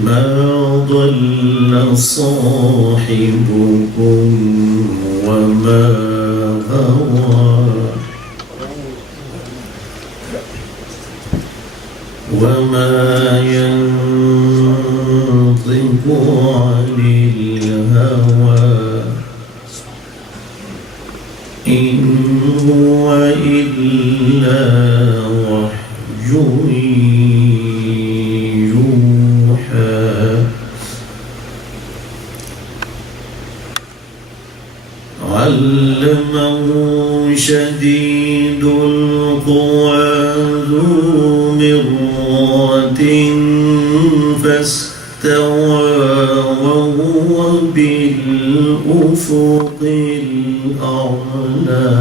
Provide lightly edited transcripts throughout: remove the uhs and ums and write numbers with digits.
ما ضل صاحبكم وما غوى وما ينطق عن الهوى إن هو إلا وحي يوحى علمه شديد القوى ذو مرة فاستوى وهو بالأفق الأعلى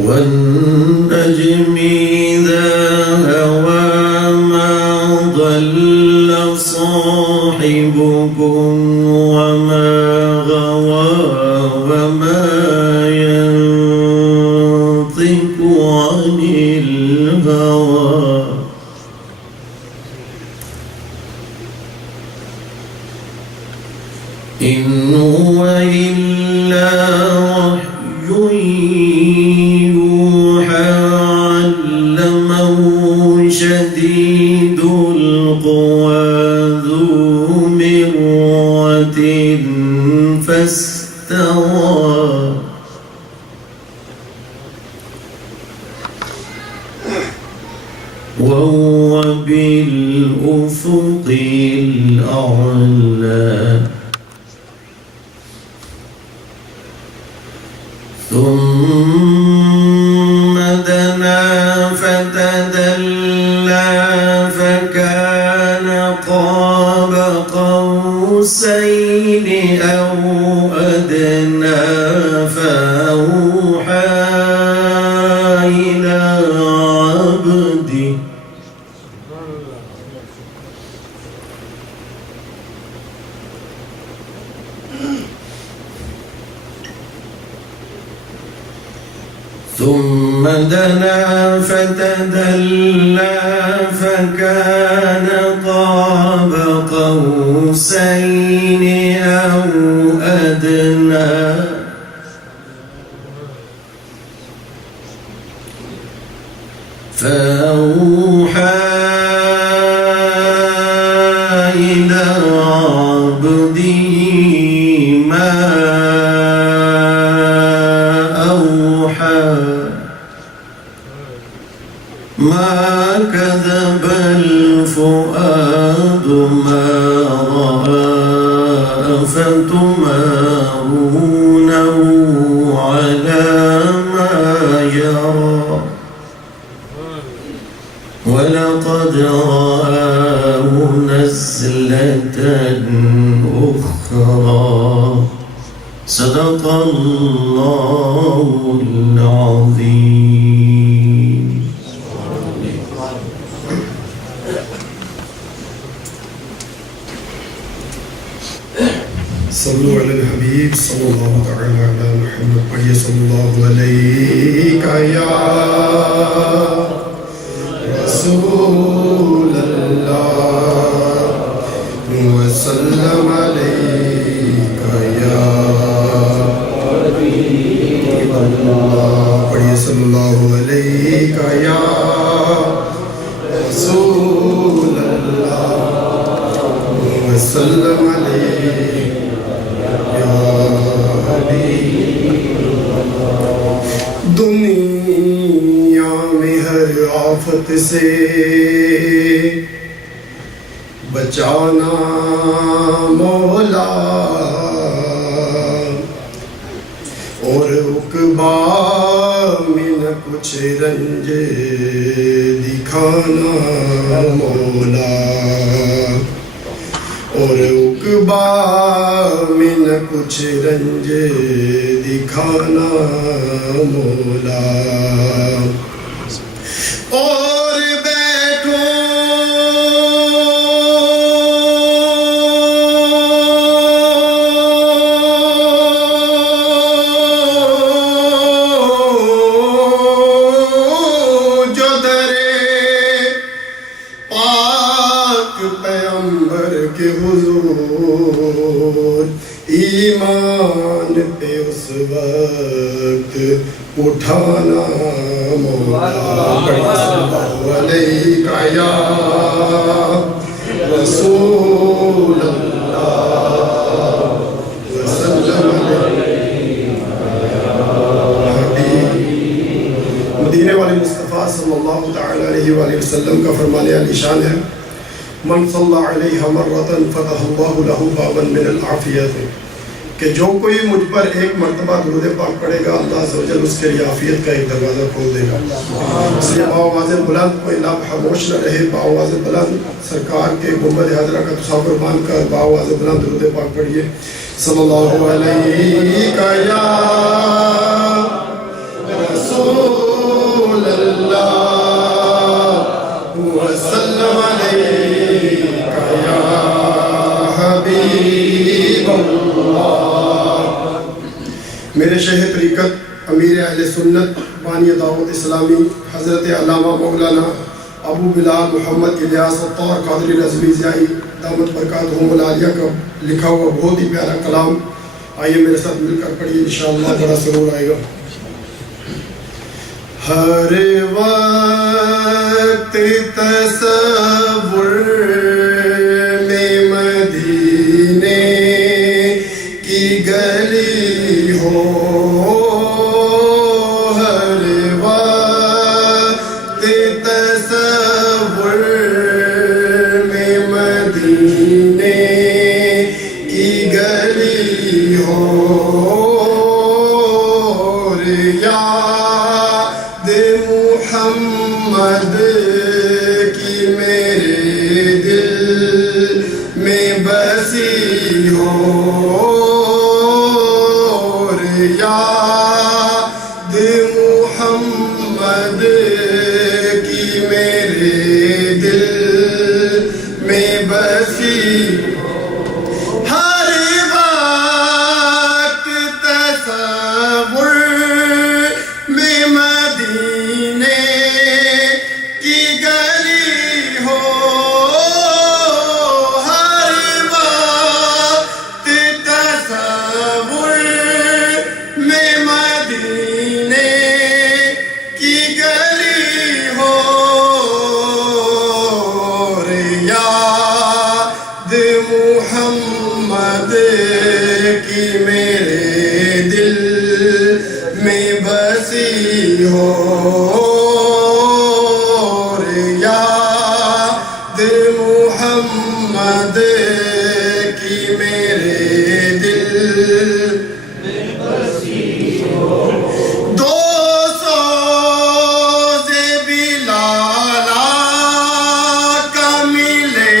والنجم إذا هوى ما ضل صاحبكم وما غوى وما ينطق عن الهوى إن هو إلا وحي يوحى علمه شديد القوى ذو مرة فاستوى وهو بالأفق الأعلى ثم دنا فتدلى فكان قاب قوسين أو أدنى فأوحى إلى عبده ثم دنا فتدلى فكان قاب قوسين أو أدنى فأوحى إلى عبده ما ما كذب الفؤاد ما رأى أفتمارونه على ما يرى ولقد رآه نزلة أخرى صدق الله العظيم. صلوا على الحبيب صلى الله تعالى على محمد صلى الله عليك يا رسول الله وسلم عليك يا حبيب الله صلى الله عليك يا رسول الله وسلم عليك دنیا میں ہر آفت سے بچانا مولا اور عقبہ میں نہ کچھ رنج دکھانا مولا اور عقبہ میں نہ کچھ رنج دکھانا مولا اور بیٹھو شان پہ اس وقت اٹھانا مولا صلی اللہ علیہ یا رسول اللہ وسلم مدینے والے مصطفیٰ صلی اللہ تعالی علیہ وآلہ وسلم کا فرمانے علی شان ہے من صلی علیہ مرتن فتح اللہ لہ بابا من العافیت، کہ جو کوئی مجھ پر ایک مرتبہ درود پاک پڑھے گا اللہ عز و جل اس کے لیے عافیت کا ایک دروازہ کھول دے گا۔ اس لیے بآواز بلند کوئی لب خاموش نہ رہے، بآواز بلند سرکار کے گنبد حضرہ کا تصاور باندھ کر بآواز بلند درود پاک پڑھیے۔ صلی اللہ علیہ یا رسول اللہ وسلم علیکہ یا حبیب اللہ۔ میرے شیخ طریقت امیر اہل سنت بانی دعوت اسلامی حضرت علامہ مولانا ابو بلال محمد الیاس الطاہر قادری نظمی ضیائی دامت برکاتہم العالیہ کا لکھا ہوا بہت ہی پیارا کلام، آئیے میرے ساتھ مل کر پڑھیے، انشاءاللہ بڑا سرور آئے گا۔ ہر وقت تصور میں مدینے کی گلی ہو، ہر وقت تصور میں مدینے کی گلی ہو، محمد کی میرے دل میں بسی ہو، یاد محمد کی میرے دل میں بسی ہو، ہر وقت تصور میں مدینے کی گلی ہو، ہر وقت تصور میں مدینے کی گلی ہو، یاد محمد کی میرے دل میں بسی ہو، یاد محمد کی میرے دل میں بسی ہو۔ دو سوز بلال کا ملے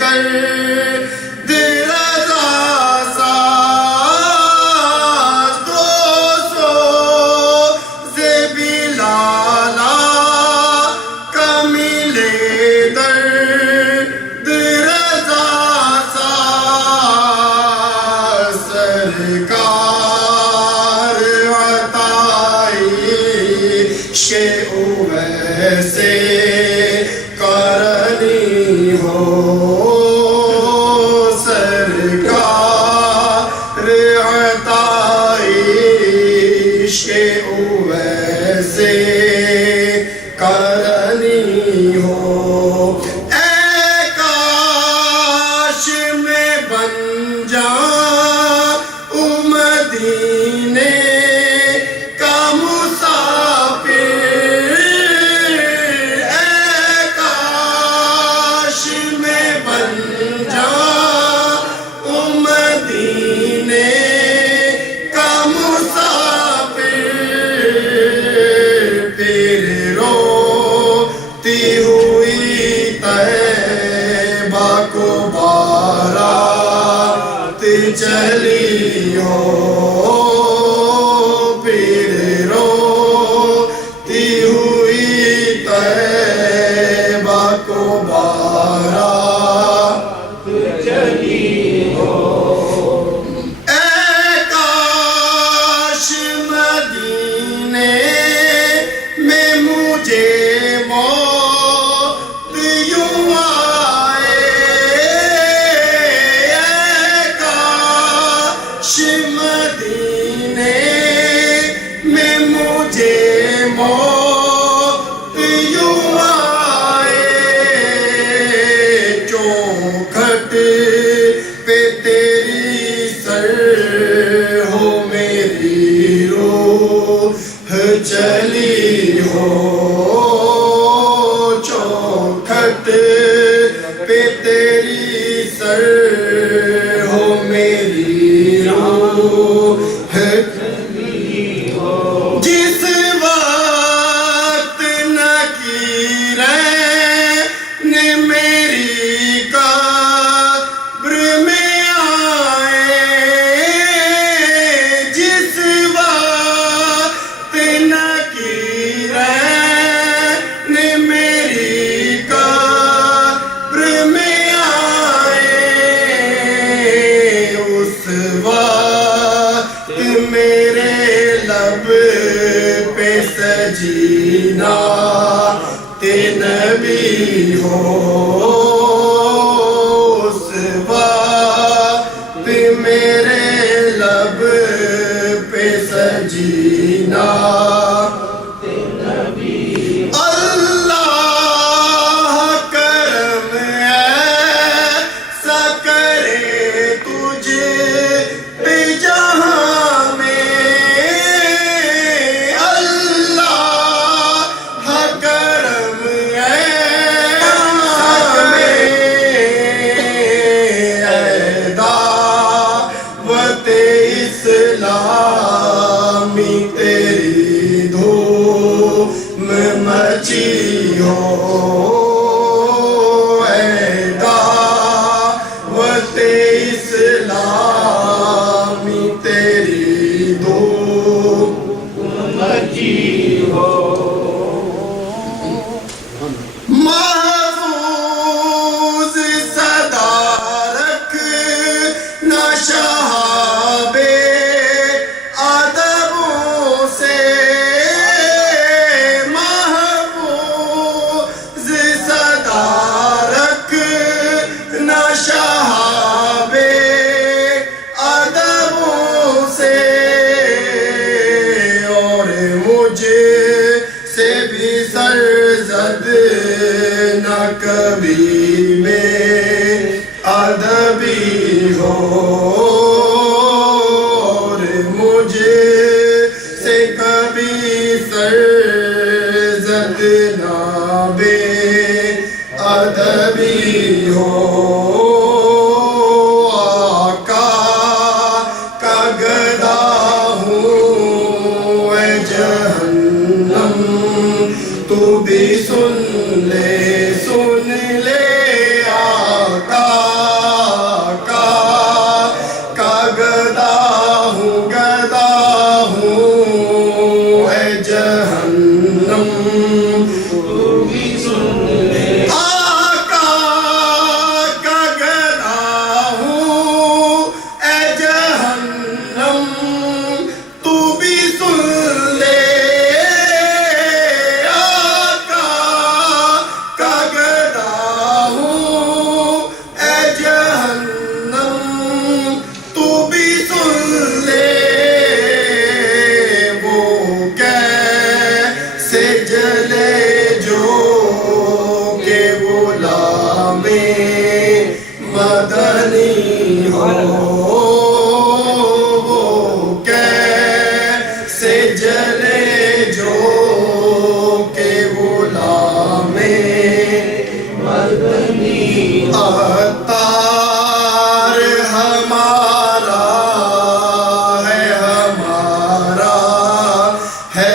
درد رضا ساز، دو سوز بلال کا ملے درد رضا ساز، سرکار ویسے کرنی ہو، سرکار عطائش ویسے کرنی ہو، اے کاش میں بن جاؤں مدینے کا مسافر، چلی ہو، جینا اللہ کرم ایسا کرے تجھے پہ جہاں میں اللہ کرم ایسا کرے دعوت اسلامی تیری دھوم مچی ہو اے دعوت اسلامی تیری دھوم مچی ہو محفوظ صدا رکھنا شہاب ادبوں سے محفوظ صدا رکھنا شہاب ادبوں سے اور مجھے سے بھی سرزد نہ کبھی میں ادبی ہو اور مجھے سے کبھی سرزد نہ بے ادبی ہو آقا کا گدا ہوں اے جہنم تو بھی سن لے آقا کا گدا ہوں اے جہنم تو بھی سن لے آقا کا گدا ہوں اے جہنم تو بھی سن لے مدنی ہو وہ کیسے جلے جو کہ غلام مدنی عطار ہمارا ہے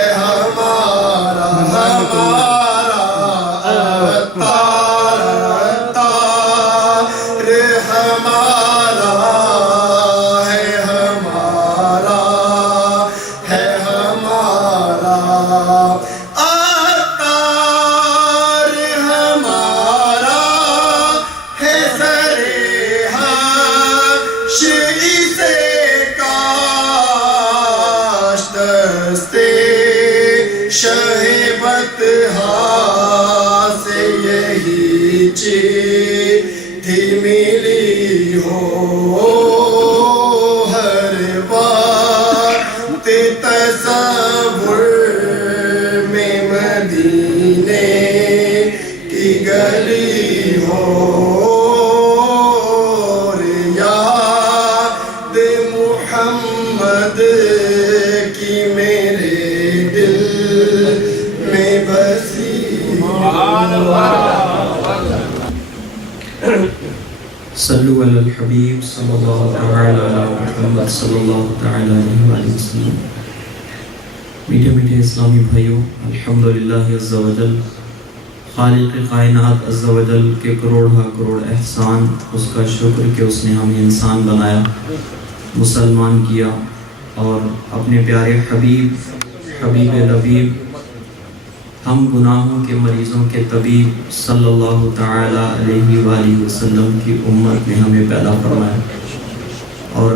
شہبت سے یہی چیٹھی ملی ہو ہر بات تصور میں مدینے کی گلی ہو اور یاد محمد کی میرے دل میں بسی صلو علی الحبیب صلی اللہ تعالی علی محمد صلی اللہ تعالی علیہ وآلہ وسلم۔ میٹھے میٹھے اسلامی بھائیوں، الحمدللہ عز و جل، خالق کائنات عز و جل کے کروڑ ہا کروڑ احسان، اس کا شکر کہ اس نے ہمیں انسان بنایا، مسلمان کیا اور اپنے پیارے حبیب لبیب، ہم گناہوں کے مریضوں کے طبیب صلی اللہ تعالی علیہ وآلہ وسلم کی امت نے ہمیں پیدا فرمایا، اور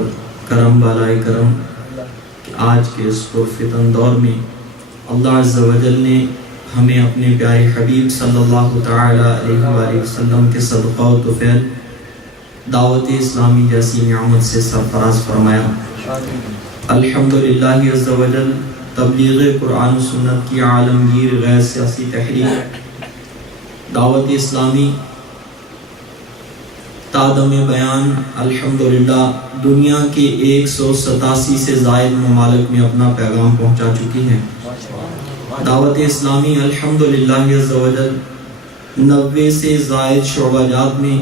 کرم بالائے کرم کہ آج کے اس پرفتن دور میں اللہ عز و جل نے ہمیں اپنے پیارے حبیب صلی اللہ تعالی علیہ وآلہ وسلم کے صدقہ و طفیل دعوت اسلامی جیسی نعمت سے سرفراز فرمایا۔ الحمدللہ عز و جل تبلیغ قرآن و سنت کی عالمگیر غیر سیاسی تحریک دعوت اسلامی تادم بیان الحمدللہ دنیا کے 187 سے زائد ممالک میں اپنا پیغام پہنچا چکی ہے۔ دعوت اسلامی الحمدللہ عز و جل 90 سے زائد شعبہ جات میں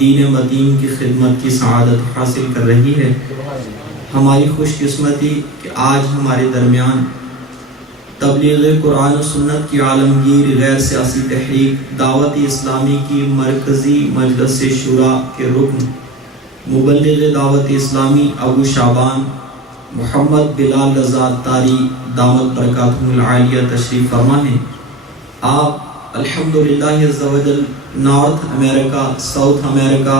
دین مدین کی خدمت کی سعادت حاصل کر رہی ہے۔ ہماری خوش قسمتی کہ آج ہمارے درمیان تبلیغ قرآن و سنت کی عالمگیر غیر سیاسی تحریک دعوت اسلامی کی مرکزی مجلس شورا کے رکن مبلغ دعوت اسلامی ابو شعبان محمد بلال رضا تاری دامت برکاتہم العالیہ تشریف فرما ہیں۔ آپ الحمدللہ عز و جل نارتھ امریکہ، ساؤتھ امریکہ،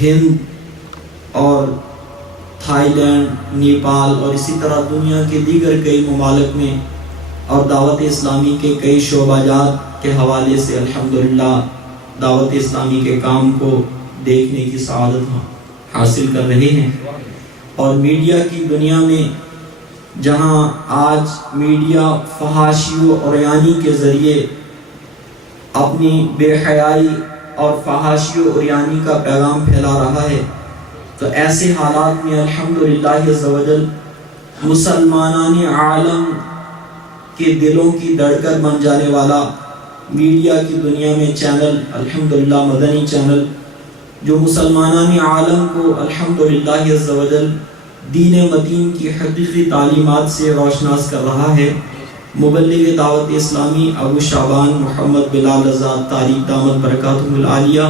ہند اور تھائی لینڈ، نیپال اور اسی طرح دنیا کے دیگر کئی ممالک میں اور دعوت اسلامی کے کئی شعبہ جات کے حوالے سے الحمدللہ دعوت اسلامی کے کام کو دیکھنے کی سعادت حاصل کر رہے ہیں۔ اور میڈیا کی دنیا میں جہاں آج میڈیا فحاشی و عریانی کے ذریعے اپنی بے حیائی اور فحاشی و عریانی کا پیغام پھیلا رہا ہے، تو ایسے حالات میں الحمدللہ عز و جل مسلمانان عالم کے دلوں کی دھڑکن بن جانے والا میڈیا کی دنیا میں چینل الحمدللہ مدنی چینل جو مسلمانان عالم کو الحمدللہ عز و جل دین مدین کی حقیقی تعلیمات سے روشناس کر رہا ہے، مبلغ دعوت اسلامی ابو شعبان محمد بلال رضا تاری دامت برکاتہم العالیہ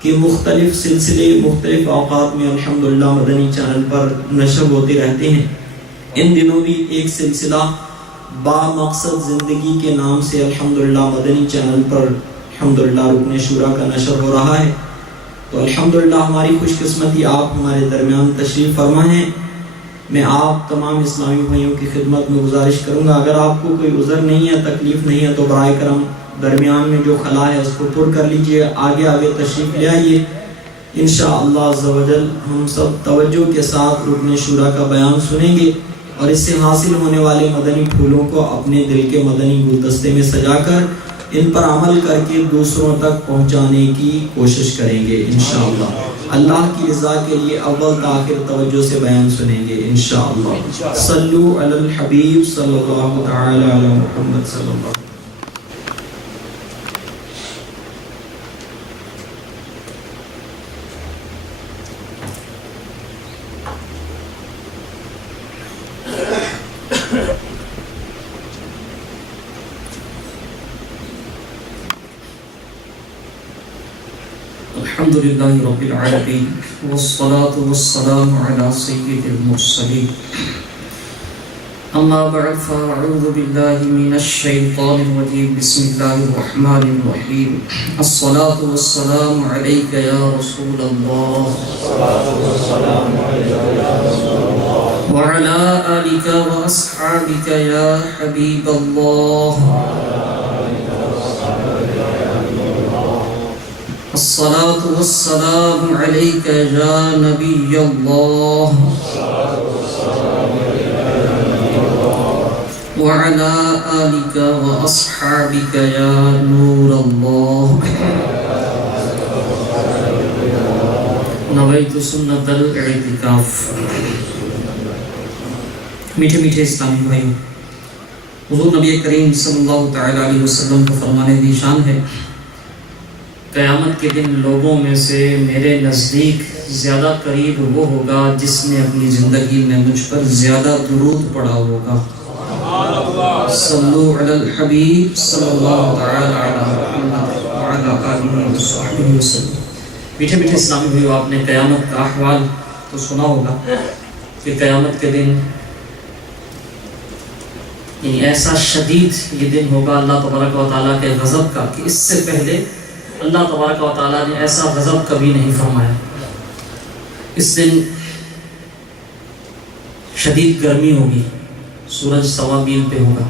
کے مختلف سلسلے مختلف اوقات میں الحمدللہ مدنی چینل پر نشر ہوتے رہتے ہیں۔ ان دنوں بھی ایک سلسلہ با مقصد زندگی کے نام سے الحمدللہ مدنی چینل پر الحمدللہ رکن شورا کا نشر ہو رہا ہے۔ تو الحمدللہ ہماری خوش قسمتی آپ ہمارے درمیان تشریف فرما ہیں۔ میں آپ تمام اسلامی بھائیوں کی خدمت میں گزارش کروں گا، اگر آپ کو کوئی عذر نہیں ہے، تکلیف نہیں ہے، تو برائے کرم درمیان میں جو خلا ہے اس کو پر کر لیجئے، آگے تشریف لے آئیے۔ انشاءاللہ عز و جل ہم سب توجہ کے ساتھ رکن شورا کا بیان سنیں گے اور اس سے حاصل ہونے والے مدنی پھولوں کو اپنے دل کے مدنی گلدستے میں سجا کر ان پر عمل کر کے دوسروں تک پہنچانے کی کوشش کریں گے انشاءاللہ۔ اللہ کی رضا کے لیے اول تا آخر توجہ سے بیان سنیں گے انشاءاللہ۔ صلو علی الحبیب صلی اللہ تعالی علی محمد صلی اللہ علیہ وسلم۔ الحمدللہ رب العالمین والصلاة والسلام علی سید المرسلین اما بعد فاعوذ باللہ من الشیطان الرجیم بسم اللہ الرحمن الرحیم الصلاة والسلام علیک یا رسول اللہ وعلی آلک واصحابک یا حبیب اللہ الصلاة والسلام عليك يا نبي الله وعلى آلك وأصحابك يا نور الله نويت سنة الاعتكاف۔ میٹھے میٹھے اسلامی بھائیوں، حضور نبی کریم صلی اللہ تعالی علیہ وسلم کا فرمان ذی شان ہے، قیامت کے دن لوگوں میں سے میرے نزدیک زیادہ قریب وہ ہوگا جس نے اپنی زندگی میں مجھ پر زیادہ درود پڑھا ہوگا۔ صلو علی الحبیب صلی اللہ تعالی علی محمد وعلی آلہ وصحبہ وسلم۔ میٹھے میٹھے اسلامی بھائیو، آپ نے قیامت کا احوال تو سنا ہوگا کہ قیامت کے دن یعنی ایسا شدید یہ دن ہوگا اللہ تبارک و تعالیٰ کے غضب کا کہ اس سے پہلے اللہ تبارک و تعالیٰ نے ایسا غضب کبھی نہیں فرمایا۔ اس دن شدید گرمی ہوگی، سورج سوابین پہ ہوگا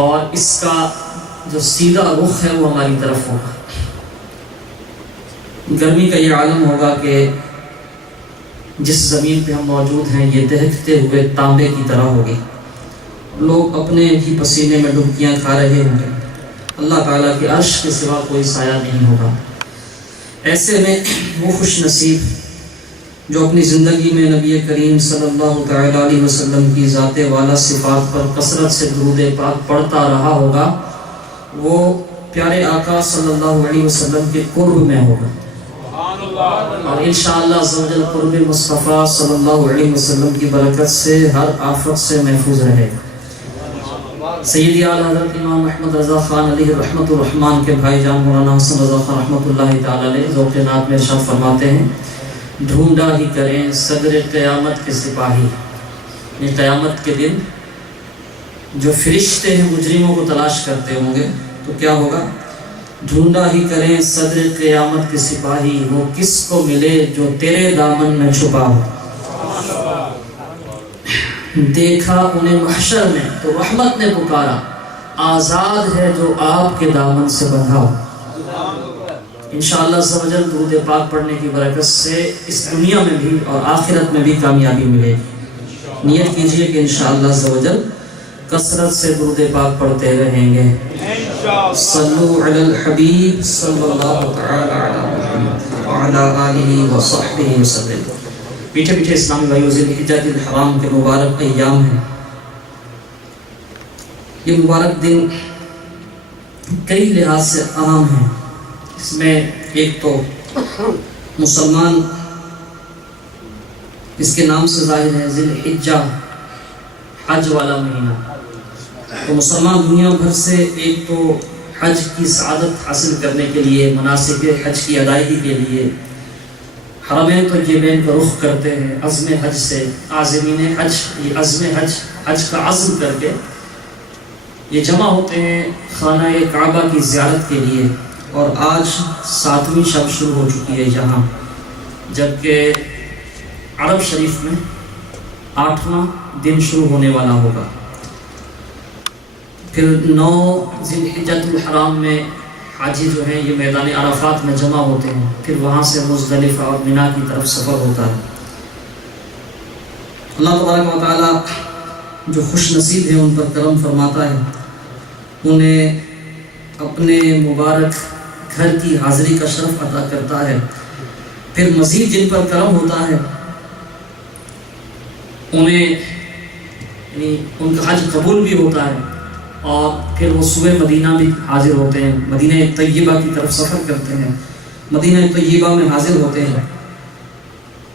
اور اس کا جو سیدھا رخ ہے وہ ہماری طرف ہوگا۔ گرمی کا یہ عالم ہوگا کہ جس زمین پہ ہم موجود ہیں یہ دہکتے ہوئے تانبے کی طرح ہوگی، لوگ اپنے ہی پسینے میں ڈبکیاں کھا رہے ہوں گے، اللہ تعالیٰ کے عرش کے سوا کوئی سایہ نہیں ہوگا۔ ایسے میں وہ خوش نصیب جو اپنی زندگی میں نبی کریم صلی اللہ تعالیٰ علیہ وسلم کی ذات والا صفات پر کثرت سے درود پاک پڑھتا رہا ہوگا، وہ پیارے آقا صلی اللہ علیہ وسلم کے قرب میں ہوگا، اور انشاءاللہ عزوجل قرب مصطفیٰ صلی اللہ علیہ وسلم کی برکت سے ہر آفت سے محفوظ رہے گا۔ سیدی اعلیٰ حضرت امام احمد رضا خان علیہ رحمت الرحمن کے بھائی جان مولانا حسن رضا خان رحمۃ اللہ تعالی علیہ ذوق نعت میں ارشاد فرماتے ہیں، ڈھونڈا ہی کریں صدر قیامت کے سپاہی، یعنی قیامت کے دن جو فرشتے ہیں مجرموں کو تلاش کرتے ہوں گے تو کیا ہوگا؟ ڈھونڈا ہی کریں صدر قیامت کے سپاہی، وہ کس کو ملے جو تیرے دامن میں چھپا ہو۔ دیکھا انہیں محشر میں تو رحمت نے پکارا، آزاد ہے جو آپ کے دامن سے بندھا ہو۔ انشاءاللہ عزوجل درود پاک پڑھنے کی برکت سے اس دنیا میں بھی اور آخرت میں بھی کامیابی ملے گی۔ نیت کیجئے کہ انشاءاللہ عزوجل کثرت سے درود پاک پڑھتے رہیں گے۔ صلو علی الحبیب صلی اللہ تعالی علی محمد وعلی آلہ وصحبہ وسلم۔ میٹھے میٹھے اسلامی بھائیو، ذی الحجہ الحرام کے مبارک ایام ہیں۔ یہ مبارک دن کئی لحاظ سے اہم ہیں۔ اس میں ایک تو مسلمان، اس کے نام سے ظاہر ہے ذی الحجہ، حج والا مہینہ، تو مسلمان دنیا بھر سے ایک تو حج کی سعادت حاصل کرنے کے لیے، مناسک حج کی ادائیگی کے لیے حرمین طیبین کا رخ کرتے ہیں، عزم حج سے، عازمین حج، یہ عزم حج کا عزم کر کے یہ جمع ہوتے ہیں خانہ کعبہ کی زیارت کے لیے۔ اور آج 7ویں شب شروع ہو چکی ہے یہاں، جبکہ عرب شریف میں 8واں دن شروع ہونے والا ہوگا۔ پھر 9 ذی الحجہ الحرام میں حاجی جو ہیں یہ میدان عرفات میں جمع ہوتے ہیں، پھر وہاں سے مزدلفہ اور مینا کی طرف سفر ہوتا ہے۔ اللہ تبارک و تعالیٰ جو خوش نصیب ہیں ان پر کرم فرماتا ہے، انہیں اپنے مبارک گھر کی حاضری کا شرف عطا کرتا ہے۔ پھر مزید جن پر کرم ہوتا ہے انہیں یعنی ان کا حج قبول بھی ہوتا ہے، اور پھر وہ صبح مدینہ بھی حاضر ہوتے ہیں، مدینہ طیبہ کی طرف سفر کرتے ہیں، مدینہ طیبہ میں حاضر ہوتے ہیں۔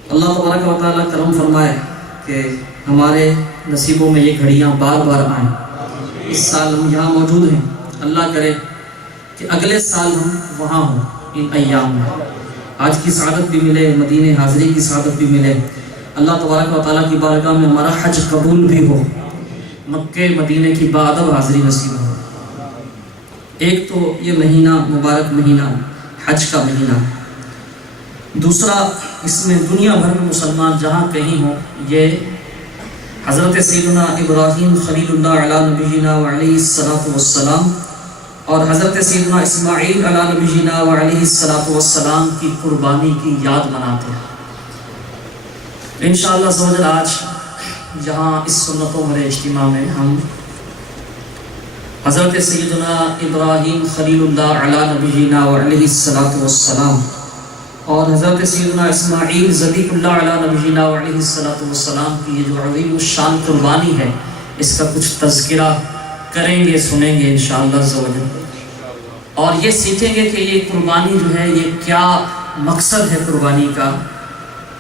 اللہ تبارک و تعالیٰ کرم فرمائے کہ ہمارے نصیبوں میں یہ گھڑیاں بار بار آئیں۔ اس سال ہم یہاں موجود ہیں، اللہ کرے کہ اگلے سال ہم وہاں ہوں ان ایام میں، آج کی سعادت بھی ملے، مدینہ حاضری کی سعادت بھی ملے، اللہ تبارک و تعالیٰ کی بارگاہ میں ہمارا حج قبول بھی ہو، مکہ مدینہ کی باادب حاضری نصیب ہو۔ ایک تو یہ مہینہ مبارک مہینہ حج کا مہینہ، دوسرا اس میں دنیا بھر میں مسلمان جہاں کہیں ہوں یہ حضرت سیدنا ابراہیم خلیل اللہ علیہ نبینا وعلیہ الصلاۃ والسلام اور حضرت سیدنا اسماعیل علیہ نبینا وعلیہ الصلاۃ والسلام کی قربانی کی یاد مناتے ہیں۔ انشاءاللہ عزوجل آج یہاں اس سنتوں بھرے اجتماع میں ہم حضرت سیدنا ابراہیم خلیل اللہ علیہ نبینا وعلیہ الصلاۃ والسلام اور حضرت سیدنا اسماعیل ذبیح اللہ علیہ نبینا وعلیہ الصلاۃ والسلام کی یہ جو عظیم الشان قربانی ہے، اس کا کچھ تذکرہ کریں گے، سنیں گے انشاءاللہ عزوجل، اور یہ سیکھیں گے کہ یہ قربانی جو ہے یہ کیا مقصد ہے قربانی کا۔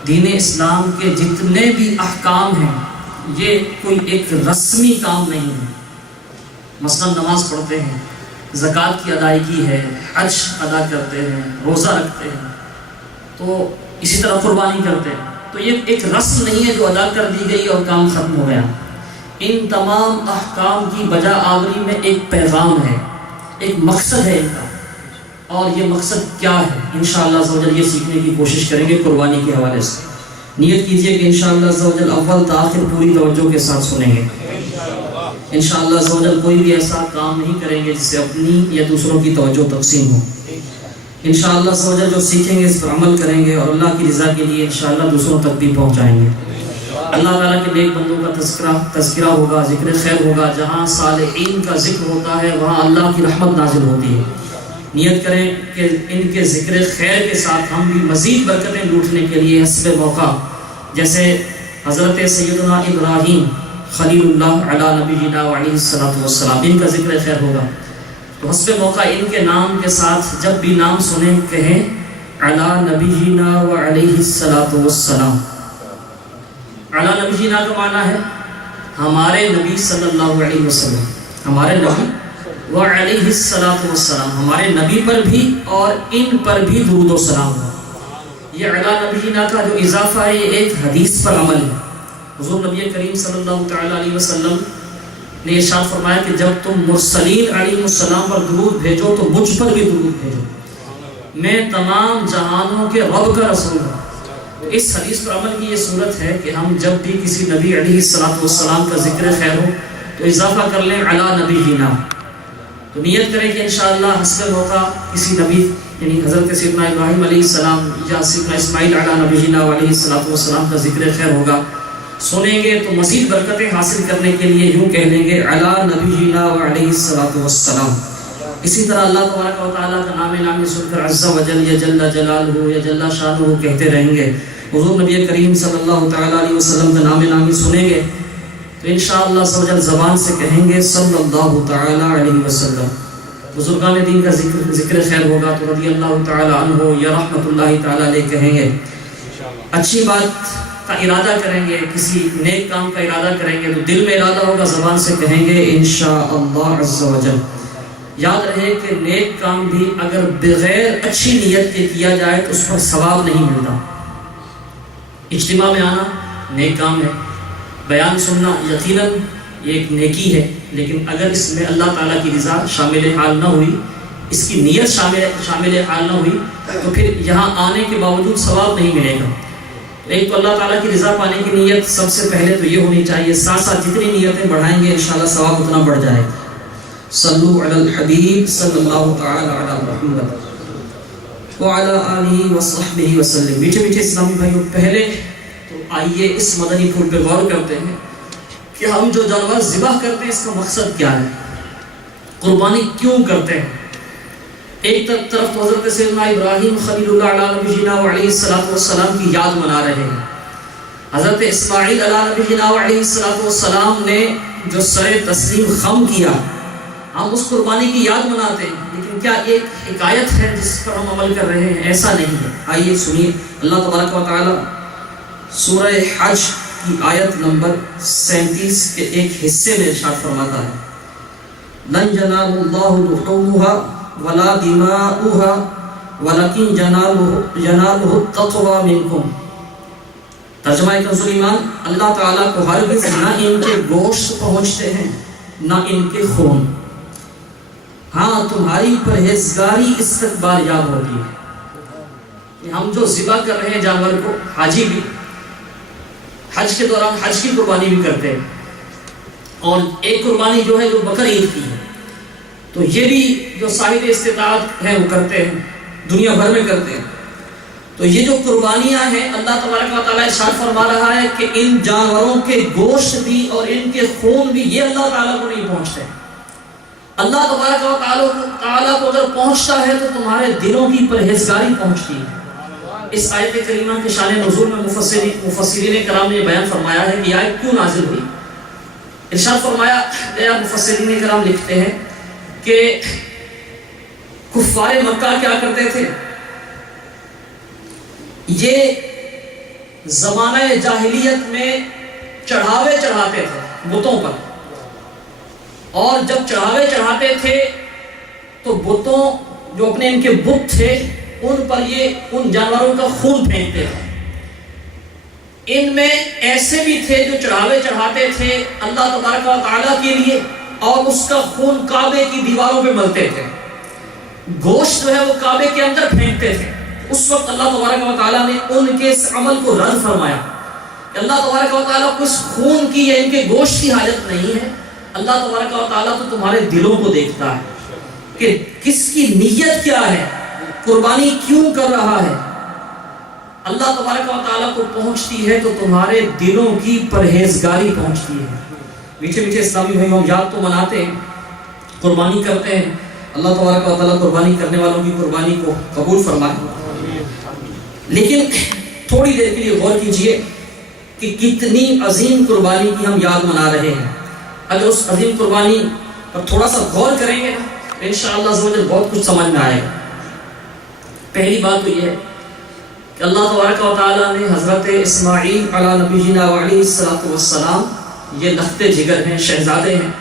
دین اسلام کے جتنے بھی احکام ہیں یہ کوئی ایک رسمی کام نہیں ہے۔ مثلا نماز پڑھتے ہیں، زکوٰۃ کی ادائیگی ہے، حج ادا کرتے ہیں، روزہ رکھتے ہیں، تو اسی طرح قربانی کرتے ہیں، تو یہ ایک رسم نہیں ہے جو ادا کر دی گئی اور کام ختم ہو گیا۔ ان تمام احکام کی بجا آوری میں ایک پیغام ہے، ایک مقصد ہے ان کا، اور یہ مقصد کیا ہے انشاءاللہ عزوجل یہ سیکھنے کی کوشش کریں گے قربانی کے حوالے سے۔ نیت کیجئے کہ انشاءاللہ عزوجل اول تا آخر پوری توجہ کے ساتھ سنیں گے۔ انشاءاللہ عزوجل کوئی بھی ایسا کام نہیں کریں گے جس سے اپنی یا دوسروں کی توجہ تقسیم ہو۔ انشاءاللہ سوجل جو سیکھیں گے اس پر عمل کریں گے اور اللہ کی رضا کے لیے انشاءاللہ دوسروں تک بھی پہنچائیں گے۔ اللہ تعالیٰ کے نیک بندوں کا تذکرہ ہوگا، ذکر خیر ہوگا، جہاں صالحین کا ذکر ہوتا ہے وہاں اللہ کی رحمت نازل ہوتی ہے۔ نیت کریں کہ ان کے ذکر خیر کے ساتھ ہم بھی مزید برکتیں لوٹنے کے لیے حسب موقع، جیسے حضرت سیدنا ابراہیم خلیل اللہ علی نبینا علیہ السلام، ان کا ذکر خیر ہوگا تو حسب موقع ان کے نام کے ساتھ جب بھی نام سنیں کہیں علی نبینا علیہ السلام۔ علی نبینا کا معنی ہے ہمارے نبی صلی اللہ علیہ وسلم، ہمارے نبی وعلیہ السلام، ہمارے نبی پر بھی اور ان پر بھی درود و سلام ہو۔ یہ علی نبینا کا جو اضافہ ہے یہ ایک حدیث پر عمل ہے۔ حضور نبی کریم صلی اللہ تعالی علیہ وسلم نے ارشاد فرمایا کہ جب تم مرسلین علیہ السلام پر درود بھیجو تو مجھ پر بھی درود بھیجو، میں تمام جہانوں کے رب کا رسول ہوں۔ اس حدیث پر عمل کی یہ صورت ہے کہ ہم جب بھی کسی نبی علیہ السلام کا ذکر خیر ہو تو اضافہ کر لیں علی نبینا، تو نیت کریں کہ انشاءاللہ حسب موقع کسی نبی یعنی حضرت سیدنا ابراہیم علیہ السلام یا سیدنا اسماعیل علی نبینا علیہ السلام کا ذکر خیر ہوگا، سنیں گے تو مزید برکتیں حاصل کرنے کے لیے یوں کہہ لیں گے علی نبینا علیہ السلام۔ اسی طرح اللہ تبارک و تعالیٰ کا نام نامی سن کر عز و جل یا جل جلالہ یا جل شانہ کہتے رہیں گے، حضور نبی کریم صلی اللہ تعالیٰ علیہ وسلم کا نام نامی سنیں گے تو انشاءاللہ سوجل زبان سے کہیں گے صلی اللہ تعالیٰ علیہ وسلم۔ بزرگان دین کا ذکر خیر ہوگا تو رضی اللہ تعالیٰ عنہ یا رحمت اللہ تعالیٰ علیہ کہیں گے۔ اچھی بات کا ارادہ کریں گے، کسی نیک کام کا ارادہ کریں گے تو دل میں ارادہ ہوگا، زبان سے کہیں گے انشاءاللہ عز و جل۔ یاد رہے کہ نیک کام بھی اگر بغیر اچھی نیت کے کیا جائے تو اس پر ثواب نہیں ملتا۔ اجتماع میں آنا نیک کام ہے، بیان سننا یقیناً یہ ایک نیکی ہے، لیکن اگر اس میں اللہ تعالیٰ کی رضا شامل حال نہ ہوئی، اس کی نیت شامل حال نہ ہوئی تو پھر یہاں آنے کے باوجود ثواب نہیں ملے گا۔ ایک تو اللہ تعالیٰ کی رضا پانے کی نیت سب سے پہلے تو یہ ہونی چاہیے، ساتھ ساتھ جتنی نیتیں بڑھائیں گے انشاءاللہ ثواب اتنا بڑھ جائے گا۔ صلو علی الحبیب صلی اللہ تعالی علی محمد وعلی آلہ وصحبہ وسلم۔ میٹھے میٹھے اسلامی بھائیوں، پہلے تو آئیے اس مدنی پھول پہ غور کرتے ہیں کہ ہم جو جانور ذبح کرتے ہیں اس کا مقصد کیا ہے، قربانی کیوں کرتے ہیں۔ ایک طرف تو حضرت سیدنا ابراہیم خلیل اللہ علیہ نبینا علیہ السلام کی یاد منا رہے ہیں، حضرت اسماعیل علیہ نبینا علیہ السلام نے جو سر تسلیم خم کیا، ہم اس قربانی کی یاد مناتے ہیں، لیکن کیا ایک حکایت ہے جس پر ہم عمل کر رہے ہیں؟ ایسا نہیں ہے۔ آئیے سنیے، اللہ تبارک و تعالی سورہ حج کی آیت نمبر 37 کے ایک حصے میں ارشاد فرماتا ہے لن ينال الله لحومها ولا دماؤها ولكن يناله التقوى منكم۔ ترجمہ کنز ایمان، اللہ تعالیٰ کو ہرگز نہ ان کے گوشت پہنچتے ہیں نہ ان کے خون، ہاں تمہاری پرہیزگاری اس تک باریاب ہوتی ہے۔ ہم جو ذبح کر رہے ہیں جانور کو، حاجی بھی حج کے دوران حج کی قربانی بھی کرتے ہیں، اور ایک قربانی جو ہے جو بقر عید کی ہے، تو یہ بھی جو صاحب استطاعت ہیں وہ کرتے ہیں، دنیا بھر میں کرتے ہیں۔ تو یہ جو قربانیاں ہیں اللہ تبارک و تعالیٰ ارشاد فرما رہا ہے کہ ان جانوروں کے گوشت بھی اور ان کے خون بھی یہ اللہ تعالیٰ کو نہیں پہنچتے۔ اللہ تبارک و تعالیٰ کو اگر پہنچتا ہے تو تمہارے دلوں کی پرہیزگاری پہنچتی ہے۔ اس آیت کریمہ کے شان نزول میں مفسرین کرام نے بیان فرمایا ہے کہ یہ آیت کیوں نازل ہوئی۔ ارشاد فرمایا گیا، مفسرین کرام لکھتے ہیں کہ کفار مکہ کیا کرتے تھے، یہ زمانہ جاہلیت میں چڑھاوے چڑھاتے تھے بتوں پر، اور جب چڑھاوے چڑھاتے تھے تو بتوں جو اپنے ان کے بت تھے ان پر یہ ان جانوروں کا خون پھینکتے تھے۔ ان میں ایسے بھی تھے جو چڑھاوے چڑھاتے تھے اللہ تبارک و تعالیٰ کے لیے اور اس کا خون کعبے کی دیواروں پہ ملتے تھے، گوشت جو ہے وہ کعبے کے اندر پھینکتے تھے۔ اس وقت اللہ تبارک و تعالیٰ نے ان کے اس عمل کو رد فرمایا کہ اللہ تبارک و تعالیٰ کو اس خون کی یا ان کے گوشت کی حاجت نہیں ہے، اللہ تبارک و تعالیٰ تو تمہارے دلوں کو دیکھتا ہے کہ کس کی نیت کیا ہے، قربانی کیوں کر رہا ہے؟ اللہ تبارک و تعالیٰ کو پہنچتی ہے تو تمہارے دلوں کی پرہیزگاری پہنچتی ہے۔ میٹھے میٹھے اسلامی بھائیوں، ہم یاد تو مناتے ہیں، قربانی کرتے ہیں، اللہ تبارک و تعالیٰ قربانی کرنے والوں کی قربانی کو قبول فرمائے، لیکن تھوڑی دیر کے لیے غور کیجئے کہ کتنی عظیم قربانی کی ہم یاد منا رہے ہیں۔ اگر اس عظیم قربانی پر تھوڑا سا غور کریں گے تو انشاءاللہ بہت کچھ سمجھ میں آئے گا۔ پہلی بات تو یہ ہے کہ اللہ تبارک و تعالیٰ نے حضرت اسماعیل علی نبینا علیہ السلام، یہ لختے جگر ہیں، شہزادے ہیں،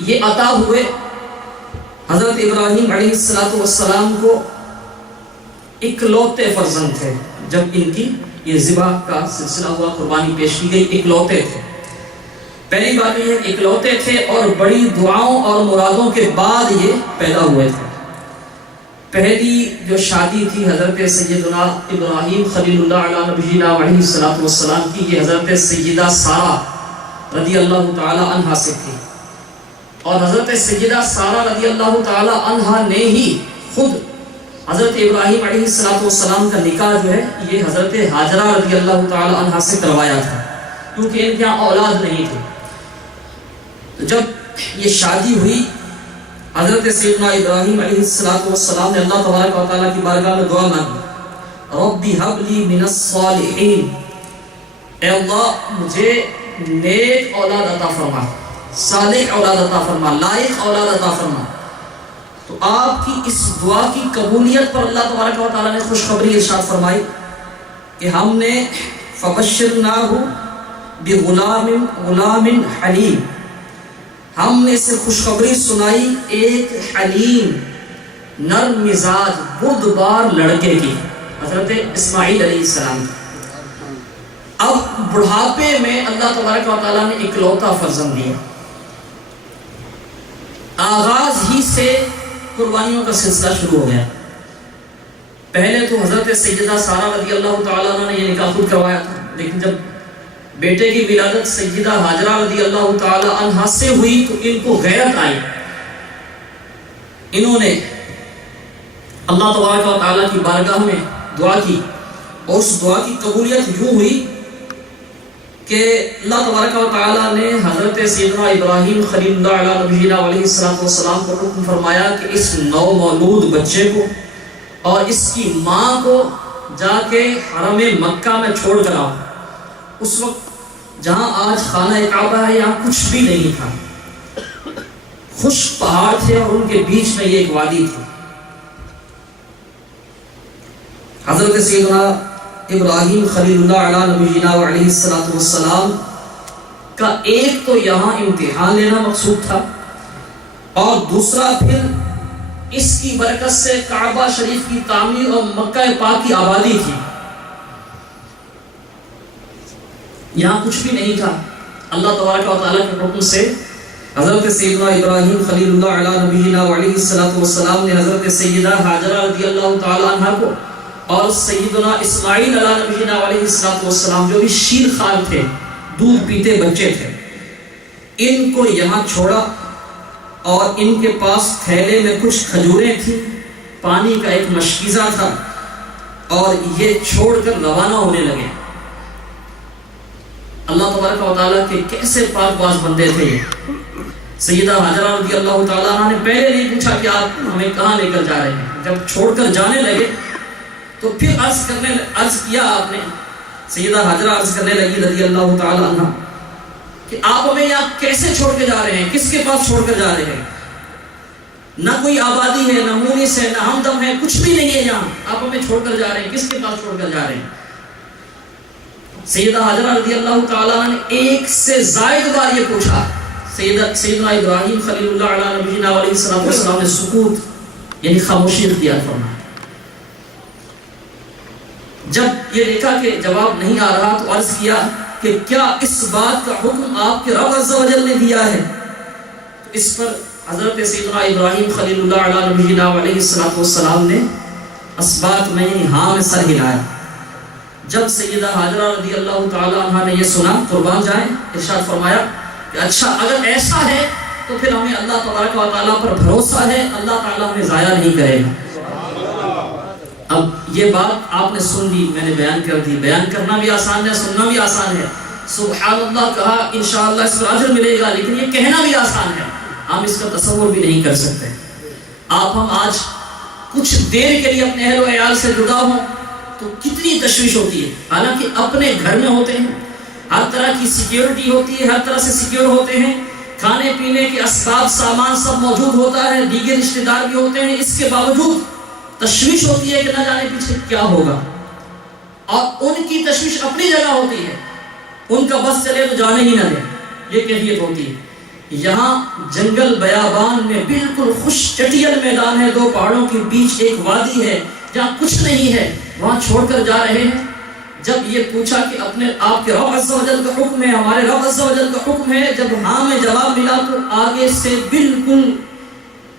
یہ عطا ہوئے حضرت ابراہیم علیہ السلام کو اکلوتے فرزند تھے۔ جب ان کی یہ ذبح کا سلسلہ ہوا، قربانی پیش کی گئی، اکلوتے تھے۔ پہلی بات یہ ہے اکلوتے تھے اور بڑی دعاؤں اور مرادوں کے بعد یہ پیدا ہوئے تھے۔ پہلی جو شادی تھی حضرت سیدنا ابراہیم خلیل اللہ علیہ نبینا علیہ السلام کی، یہ حضرت سیدہ سارہ رضی اللہ تعالی عنہا سے تھی، اور حضرت سیدہ سارہ رضی اللہ تعالی عنہا نے ہی خود حضرت ابراہیم علیہ السلام کا نکاح جو ہے یہ حضرت ہاجرہ رضی اللہ تعالی عنہا سے کروایا تھا، کیونکہ ان کے یہاں اولاد نہیں تھی۔ تو جب یہ شادی ہوئی، حضرت سیدنا ابراہیم علیہ السلام نے اللہ تبارک و تعالیٰ کی بارگاہ میں دعا مانگی، ربی حب لی من الصالحین، اے اللہ مجھے نیک اولاد عطا فرما، صالح اولاد عطا فرما، لائق اولاد عطا فرما۔ تو آپ کی اس دعا کی قبولیت پر اللہ تبارک و تعالیٰ نے خوشخبری ارشاد فرمائی کہ ہم نے فبشرناہ بغلام حلیم، ہم نے اسے خوشخبری سنائی ایک حلیم نرم مزاج بردبار لڑکے کی، حضرت اسماعیل علیہ السلام۔ اب بڑھاپے میں اللہ تبارک و تعالیٰ نے اکلوتا فرزند دیا۔ آغاز ہی سے قربانیوں کا سلسلہ شروع ہو گیا۔ پہلے تو حضرت سیدہ سارہ رضی اللہ تعالیٰ عنہ نے یہ نکاح خود کروایا تھا، لیکن جب بیٹے کی ولادت سیدہ ہاجرہ رضی اللہ تعالی عنہا سے ہوئی تو ان کو غیرت آئی، انہوں نے اللہ تبارک و تعالیٰ کی بارگاہ میں دعا کی، اور اس دعا کی قبولیت یوں ہوئی کہ اللہ تبارک و تعالیٰ نے حضرت سیدنا ابراہیم خلیل اللہ علیہ نبینا علیہ السلام کو حکم فرمایا کہ اس نو مولود بچے کو اور اس کی ماں کو جا کے حرم مکہ میں چھوڑ کر آؤ۔ اس وقت جہاں آج خانہ کعبہ ہے یہاں کچھ بھی نہیں تھا، خشک پہاڑ تھے اور ان کے بیچ میں یہ ایک وادی تھی۔ حضرت سیدنا ابراہیم خلیل اللہ علیہ نبینا علیہ السلام کا ایک تو یہاں امتحان لینا مقصود تھا، اور دوسرا پھر اس کی برکت سے کعبہ شریف کی تعمیر اور مکہ پاک کی آبادی تھی۔ یہاں کچھ بھی نہیں تھا۔ اللہ تبارک و تعالیٰ کے حکم سے حضرت سیدنا ابراہیم خلیل اللہ علیہ نبینا علیہ السلام نے حضرت سیدہ ہاجرہ رضی اللہ تعالی عنہا کو اور سیدنا اسماعیل علیہ نبینا علیہ السلام جو بھی شیر خوار تھے، دودھ پیتے بچے تھے، ان کو یہاں چھوڑا، اور ان کے پاس تھیلے میں کچھ کھجوریں تھیں، پانی کا ایک مشکیزہ تھا، اور یہ چھوڑ کر روانہ ہونے لگے۔ اللہ تبارک و تعالیٰ کے کیسے پاک باز بندے تھے یہ۔ سیدہ ہاجرہ رضی اللہ تعالیٰ عنہ نے پہلے نہیں پوچھا کہ آپ ہمیں کہاں لے کر جا رہے ہیں، جب چھوڑ کر جانے لگے تو پھر عرض کیا آپ نے، سیدہ ہاجرہ عرض کرنے لگی رضی اللہ تعالیٰ عنہ کہ آپ ہمیں یہاں کیسے چھوڑ کے جا رہے ہیں، کس کے پاس چھوڑ کر جا رہے ہیں؟ نہ کوئی آبادی ہے، نہ مونس ہے، نہ ہمدم ہے، کچھ بھی نہیں ہے یہاں، آپ ہمیں چھوڑ کر جا رہے ہیں، کس کے پاس چھوڑ کر جا رہے ہیں؟ سیدہ ہاجرہ رضی اللہ تعالیٰ نے ایک سے زائد بار یہ پوچھا۔ سیدنا ابراہیم خلیل اللہ علیہ نبینا علیہ السلام نے سکوت یعنی خاموشی اختیار فرمایا۔ جب یہ دیکھا کہ جواب نہیں آ رہا تو عرض کیا کہ کیا اس بات کا حکم آپ کے رب عز و جل نے دیا ہے؟ تو اس پر حضرت سیدنا ابراہیم خلیل اللہ علیہ نبینا علیہ السلام نے اسبات میں یعنی ہاں میں سر ہلایا۔ جب سیدہ ہاجرہ رضی اللہ تعالی عنہ نے یہ سنا، قربان جائیں، ارشاد فرمایا کہ اچھا اگر ایسا ہے تو پھر ہمیں اللہ تبارک و تعالیٰ پر بھروسہ ہے، اللہ تعالیٰ ہمیں ضائع نہیں کرے گا۔ یہ بات آپ نے سن لی، میں نے بیان کر دی. بیان کرنا بھی آسان ہے، سننا بھی آسان ہے. سبحان اللہ کہا انشاءاللہ اس کا اجر ملے گا، لیکن یہ کہنا بھی آسان ہے، ہم اس کا تصور بھی نہیں کر سکتے. ہم آج کچھ دیر کے لیے اپنے اہل و عیال سے جدا ہوں تو کتنی تشویش ہوتی ہے، حالانکہ اپنے گھر میں ہوتے ہیں، ہر طرح کی سیکیورٹی ہوتی ہے، ہر طرح سے سیکیور ہوتے ہیں، کھانے پینے کے اسباب سامان سب موجود ہوتا ہے، دیگر رشتہ دار بھی ہوتے ہیں. اس کے باوجود تشویش ہوتی ہے کہ نہ جانے پیچھے کیا ہوگا. اور ان کی تشویش اپنی جگہ ہوتی ہے، ان کا بس چلے تو جانے ہی نہ دیں، یہ کیفیت ہوتی ہے. یہاں جنگل بیابان میں بالکل خوش چٹیل میدان ہے، دو پہاڑوں کے بیچ ایک وادی ہے جہاں کچھ نہیں ہے، وہاں چھوڑ کر جا رہے ہیں. جب یہ پوچھا کہ اپنے آپ کے رب عز و جل کا حکم ہے، ہمارے رب عز و جل کا حکم ہے، جب ہاں میں جواب ملا تو آگے سے بالکل،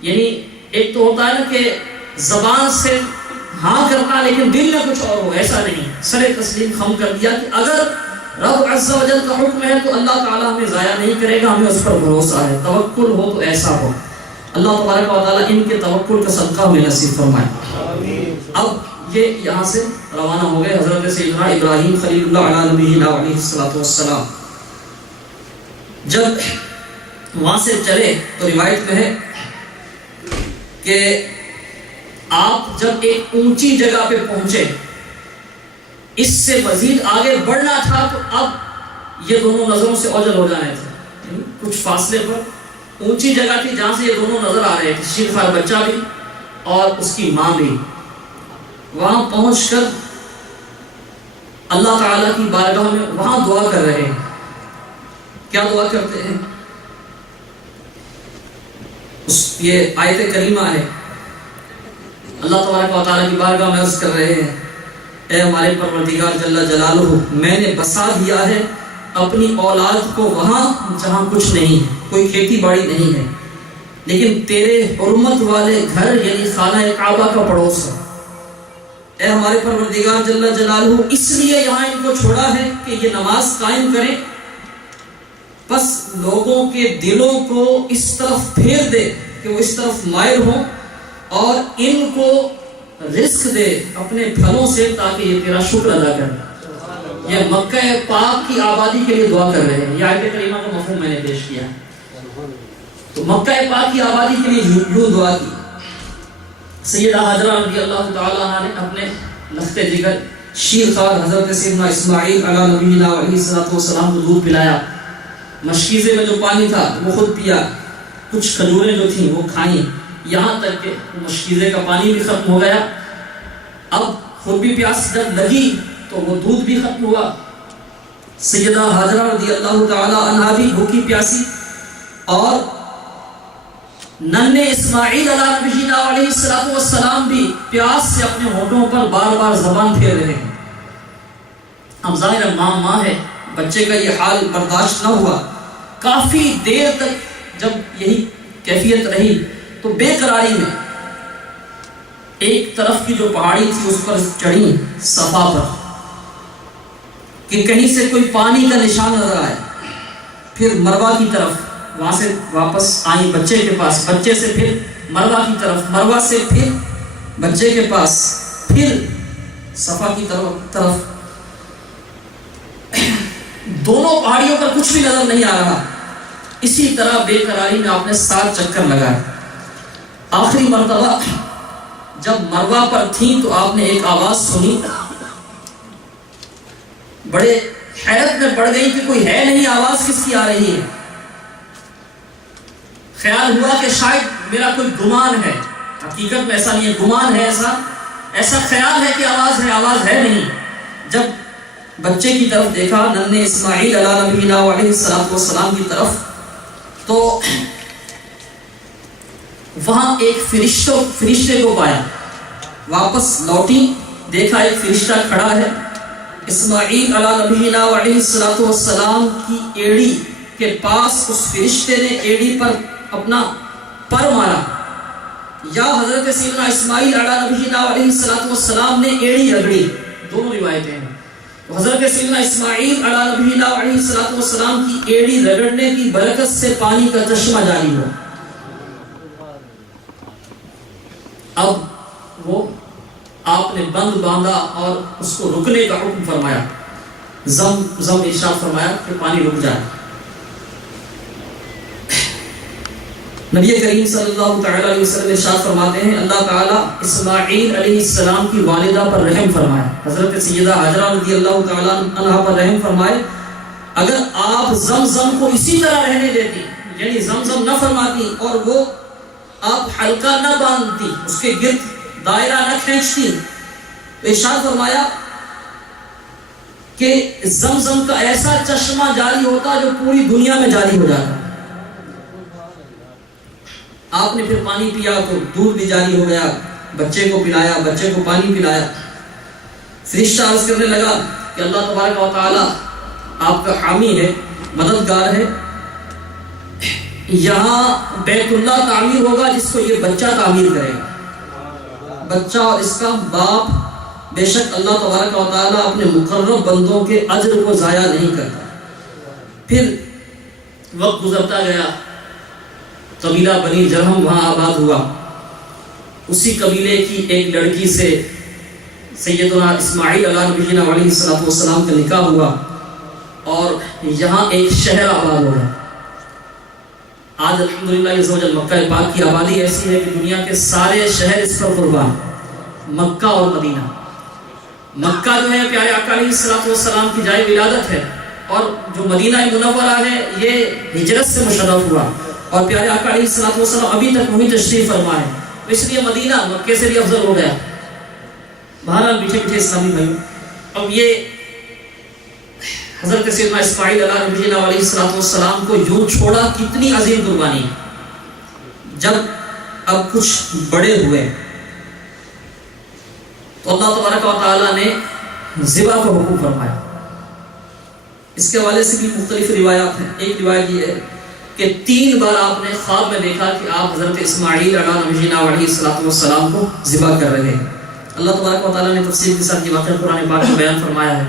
یعنی ایک تو ہوتا ہے نا کہ زبان سے ہاں کرنا لیکن دل میں کچھ اور ہو، ایسا نہیں. سر تسلیم خم کر دیا کہ اگر رب عز و جل کا حکم ہے تو اللہ تعالیٰ ہمیں ضائع نہیں کرے گا، ہمیں اس پر بھروسہ ہے. توکل ہو تو ایسا ہو. اللہ تبارک و تعالیٰ ان کے توکل کا صدقہ ہمیں نصیب فرمائے. اب یہ یہاں سے روانہ ہو گئے. حضرت سیدنا ابراہیم خلیل اللہ علیہ نبیہ علیہ السلام جب وہاں سے چلے تو روایت میں ہے کہ آپ جب ایک اونچی جگہ پہ پہنچے، اس سے مزید آگے بڑھنا تھا تو اب یہ دونوں نظروں سے اوجھل ہو جانے تھے. کچھ فاصلے پر اونچی جگہ تھی جہاں سے یہ دونوں نظر آ رہے تھے، شیخار بچہ بھی اور اس کی ماں بھی. وہاں پہنچ کر اللہ تعالیٰ کی بارگاہ میں وہاں دعا کر رہے ہیں. کیا دعا کرتے ہیں؟ یہ آیت کریمہ ہے. اللہ تبارک و تعالیٰ کی بارگاہ میں عرض کر رہے ہیں، اے ہمارے پروردگار جل جلالہ، میں نے بسا دیا ہے اپنی اولاد کو وہاں جہاں کچھ نہیں ہے، کوئی کھیتی باڑی نہیں ہے، لیکن تیرے حرمت والے گھر یعنی خانہ کعبہ کا پڑوس ہے. اے ہمارے پروردگار جل جلالہ، اس لیے یہاں ان کو چھوڑا ہے کہ یہ نماز قائم کریں، بس لوگوں کے دلوں کو اس طرف پھیر دے کہ وہ اس طرف مائل ہوں، اور ان کو رزق دے اپنے پھلوں سے تاکہ یہ تیرا شکر ادا کریں. یہ مکہ پاک کی آبادی کے لیے دعا کر رہے ہیں. یہ آیت کریمہ کا مفہوم میں نے پیش کیا. تو مکہ پاک کی آبادی کے لیے یوں دعا کی. سیدہ حاجرہ رضی اللہ تعالیٰ عنہ نے اپنے لخت جگر شیر خوار حضرت سیدنا اسماعیل علیہ نبینا علیہ السلام کو دودھ پلایا. مشکیزے میں جو پانی تھا وہ خود پیا، کچھ کھجوریں جو تھیں وہ کھائیں، یہاں تک کہ مشکیزے کا پانی بھی ختم ہو گیا. اب خود بھی پیاس جب لگی تو وہ دودھ بھی ختم ہوا. سیدہ حاجرہ رضی اللہ تعالی عنہا بھی بھوکی پیاسی، اور ننھے اسماعیل علیہ السلام بھی پیاس سے اپنے ہونٹوں پر بار بار زبان پھیر رہے ہیں. اب ظاہر ماں ہے، بچے کا یہ حال برداشت نہ ہوا. کافی دیر تک جب یہی کیفیت رہی تو بے قراری میں ایک طرف کی جو پہاڑی تھی اس پر چڑھی صفا پر کہ کہیں سے کوئی پانی کا نشان نظر آئے. پھر مروہ کی طرف، وہاں سے واپس آئی بچے کے پاس، بچے سے پھر مروہ کی طرف، مروہ سے پھر بچے کے پاس، پھر صفا کی طرف. دونوں پہاڑیوں پر کچھ بھی نظر نہیں آ رہا. اسی طرح بے قراری میں آپ نے 7 چکر لگائے. آخری مرتبہ جب مروہ پر تھیں تو آپ نے ایک آواز سنی. بڑے حیرت میں پڑ گئی کہ کوئی ہے نہیں، آواز کس کی آ رہی ہے. خیال ہوا کہ شاید میرا کوئی گمان ہے. حقیقت میں ایسا نہیں ہے، گمان ہے، ایسا خیال ہے کہ آواز ہے نہیں. جب بچے کی طرف دیکھا، ننھے اسماعیل علیہ نبینا علیہ السلام کی طرف، تو وہاں ایک فرشتے کو پایا. واپس لوٹی، دیکھا ایک فرشتہ کھڑا ہے. اسماعیل علیہ نبینا علیہ السلام کی ایڑی کے پاس اس فرشتے نے ایڑی پر اپنا پر مارا. یا حضرت سیدنا اسماعیل علیہ نبینا علیہ السلام نے ایڑی رگڑی. دونوں روایتیں ہیں. حضرت سیدنا اسماعیل علیہ نبینا علیہ السلام کی ایڑی رگڑنے کی برکت سے پانی کا چشمہ جاری ہوا. اب وہ آپ نے بند باندھا اور اس کو رکنے کا حکم فرمایا. زم ارشاد فرمایا کہ پانی رک جائے. نبی کریم صلی اللہ تعالی علیہ وسلم ارشاد فرماتے ہیں اللہ تعالیٰ اسماعیل علیہ السلام کی والدہ پر رحم فرمائے. حضرت سیدہ ہاجرہ رضی اللہ تعالی عنہا پر رحم فرمائے. اگر آپ زمزم کو اسی طرح رہنے دیتی، یعنی زمزم نہ فرماتی اور وہ آپ حلقہ نہ باندھتی، اس کے گرد دائرہ نہ کھینچتی، تو ارشاد فرمایا کہ زمزم کا ایسا چشمہ جاری ہوتا جو پوری دنیا میں جاری ہو جاتا. آپ نے پھر پانی پیا تو دودھ بھی جاری ہو گیا، بچے کو پلایا، بچے کو پانی پلایا. فرشتہ عرض کرنے لگا کہ اللہ تبارک و تعالی آپ کا حامی ہے، مددگار ہے. یہاں بیت اللہ تعمیر ہوگا جس کو یہ بچہ تعمیر کرے گا. بچہ اور اس کا باپ، بے شک اللہ تبارک و تعالی اپنے مقرب بندوں کے اجر کو ضائع نہیں کرتا. پھر وقت گزرتا گیا، قبیلہ بنی جرہم وہاں آباد ہوا. اسی قبیلے کی ایک لڑکی سے سیدنا اسماعیل علیہ نبینا علیہ السلام کا نکاح ہوا اور یہاں ایک شہر آباد ہوا. آج الحمدللہ عزوجل مکہ پاک کی آبادی ایسی ہے کہ دنیا کے سارے شہر اس پر قربان. مکہ اور مدینہ. مکہ جو ہے پیارے آقا علیہ السلام کی جائے ولادت ہے، اور جو مدینہ منورہ ہے یہ ہجرت سے مشرف ہوا، اور پیارے آقا علیہ السلام ابھی تک وہی تشریف فرما ہے. اس لیے مدینہ مکے سے بھی افضل ہو گیا. بہرحال میٹھے میٹھے اسلامی بھائیوں، اب یہ حضرت سیدنا اسماعیل علیہ نبینا علیہ السلام کو یوں چھوڑا، کتنی عظیم قربانی. جب اب کچھ بڑے ہوئے تو اللہ تبارک و تعالیٰ نے ذبح کا حکم فرمایا. اس کے حوالے سے بھی مختلف روایات ہیں. ایک روایت یہ ہے کہ 3 بار آپ نے خواب میں دیکھا کہ آپ حضرت اسماعیل علیہ نبینا علیہ السلام کو ذبح کر رہے ہیں. اللہ تبارک و تعالیٰ نے تفسیر کے ساتھ یہ واقعہ قرآن پاک میں بیان فرمایا ہے.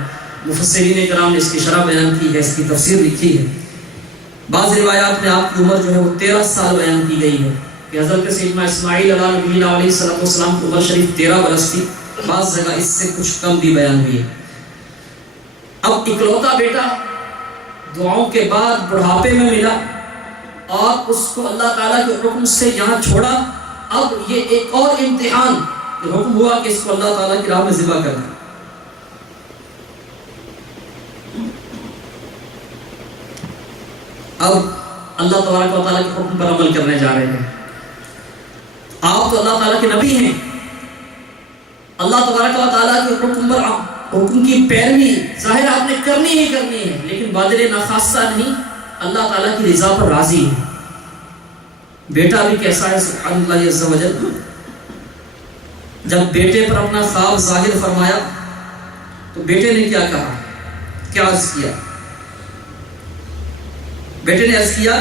مفسرین کرام نے اس کی شرح بیان کی ہے، اس کی تفسیر لکھی ہے. بعض روایات میں آپ کی عمر جو ہے وہ 13 سال بیان کی گئی ہے کہ حضرت سیدنا اسماعیل علیہ نبینا علیہ السلام کی عمر شریف 13 برس تھی. بعض جگہ اس سے کچھ کم بھی بیان ہوئی ہے. اب اکلوتا بیٹا دعاؤں کے بعد بڑھاپے میں ملا اور اس کو اللہ تعالیٰ کے حکم سے یہاں چھوڑا. اب یہ ایک اور امتحان حکم ہوا کہ اس کو اللہ تعالیٰ کی راہ میں ذبح کرنا. اب اللہ تبارک و تعالیٰ کے حکم پر عمل کرنے جا رہے ہیں. آپ تو اللہ تعالیٰ کے نبی ہیں. اللہ تبارک و تعالیٰ کے حکم کی پیروی ظاہر آپ نے کرنی ہی کرنی ہے، لیکن بادل ناخواستہ نہیں، اللہ تعالیٰ کی رضا پر راضی ہے. بیٹا بھی کیسا ہے سبحان اللہ عز و جل. جب بیٹے پر اپنا خواب ظاہر فرمایا تو بیٹے نے کیا کہا، کیا عرض کیا؟ بیٹے نے عرض کیا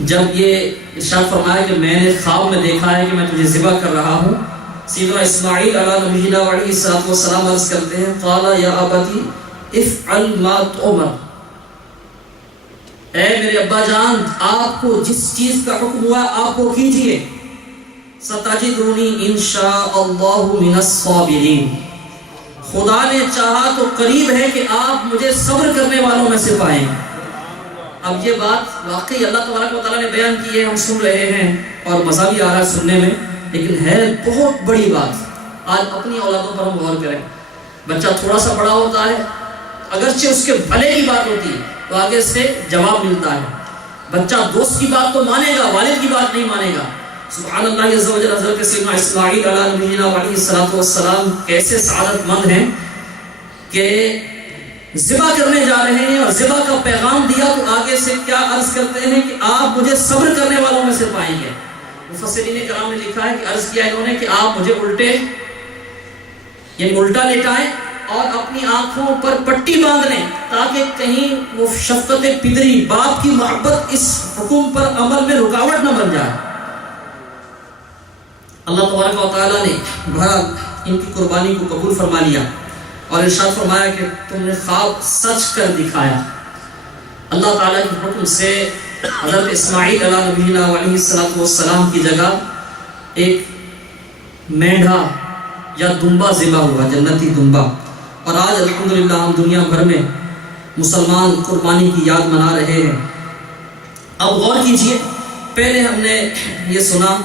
جب یہ ارشاد فرمایا کہ میں نے خواب میں دیکھا ہے کہ میں تجھے ذبح کر رہا ہوں. سیدنا اسماعیل علیہ نبینا علیہ السلام عرض کرتے ہیں قال یا ابتی افعل ما تؤمر. اے میرے ابا جان، آپ کو جس چیز کا حکم ہوا آپ وہ کیجئے. ستجدونی انشاءاللہ من الصابرین. خدا نے چاہا تو قریب ہے کہ آپ مجھے صبر کرنے والوں میں سے پائیں. اب یہ بات واقعی اللہ تبارک و تعالیٰ نے بیان کی ہے، ہم سن رہے ہیں اور مزہ بھی آ رہا ہے سننے میں، لیکن ہے بہت بڑی بات. آج اپنی اولادوں پر ہم غور کریں. بچہ تھوڑا سا بڑا ہوتا ہے، اگرچہ اس کے بھلے کی بات ہوتی ہے تو آگے سے جواب ملتا ہے. بچہ دوست کی بات تو مانے گا، والد کی بات نہیں مانے گا. سبحان اللہ عز و جل. حضرت سیدنا اسماعیل علیہ نبینا علیہ السلام کیسے سعادت مند ہیں کہ ذبح کرنے جا رہے ہیں اور ذبح کا پیغام دیا تو آگے سے کیا عرض کرتے ہیں کہ آپ مجھے صبر کرنے والوں میں سے پائیں گے. مفسرین کرام نے لکھا ہے کہ عرض کیا انہوں نے کہ آپ مجھے الٹے یعنی الٹا لیٹائیں اور اپنی آنکھوں پر پٹی باندھ لیں تاکہ کہیں وہ شفقت پدری باپ کی محبت اس حکم پر عمل میں رکاوٹ نہ بن جائے. اللہ تبارک و تعالیٰ نے بہرحال ان کی قربانی کو قبول فرما لیا اور ارشاد فرمایا کہ تم نے خواب سچ کر دکھایا. اللہ تعالیٰ کے حکم سے حضرت اسماعیل علیہ نبینا علیہ السلام کی جگہ ایک مینڈھا یا دمبا ذبح ہوا، جنتی دمبا، اور آج الحمدللہ ہم دنیا بھر میں مسلمان قربانی کی یاد منا رہے ہیں۔ اب غور کیجئے، پہلے ہم نے یہ سنا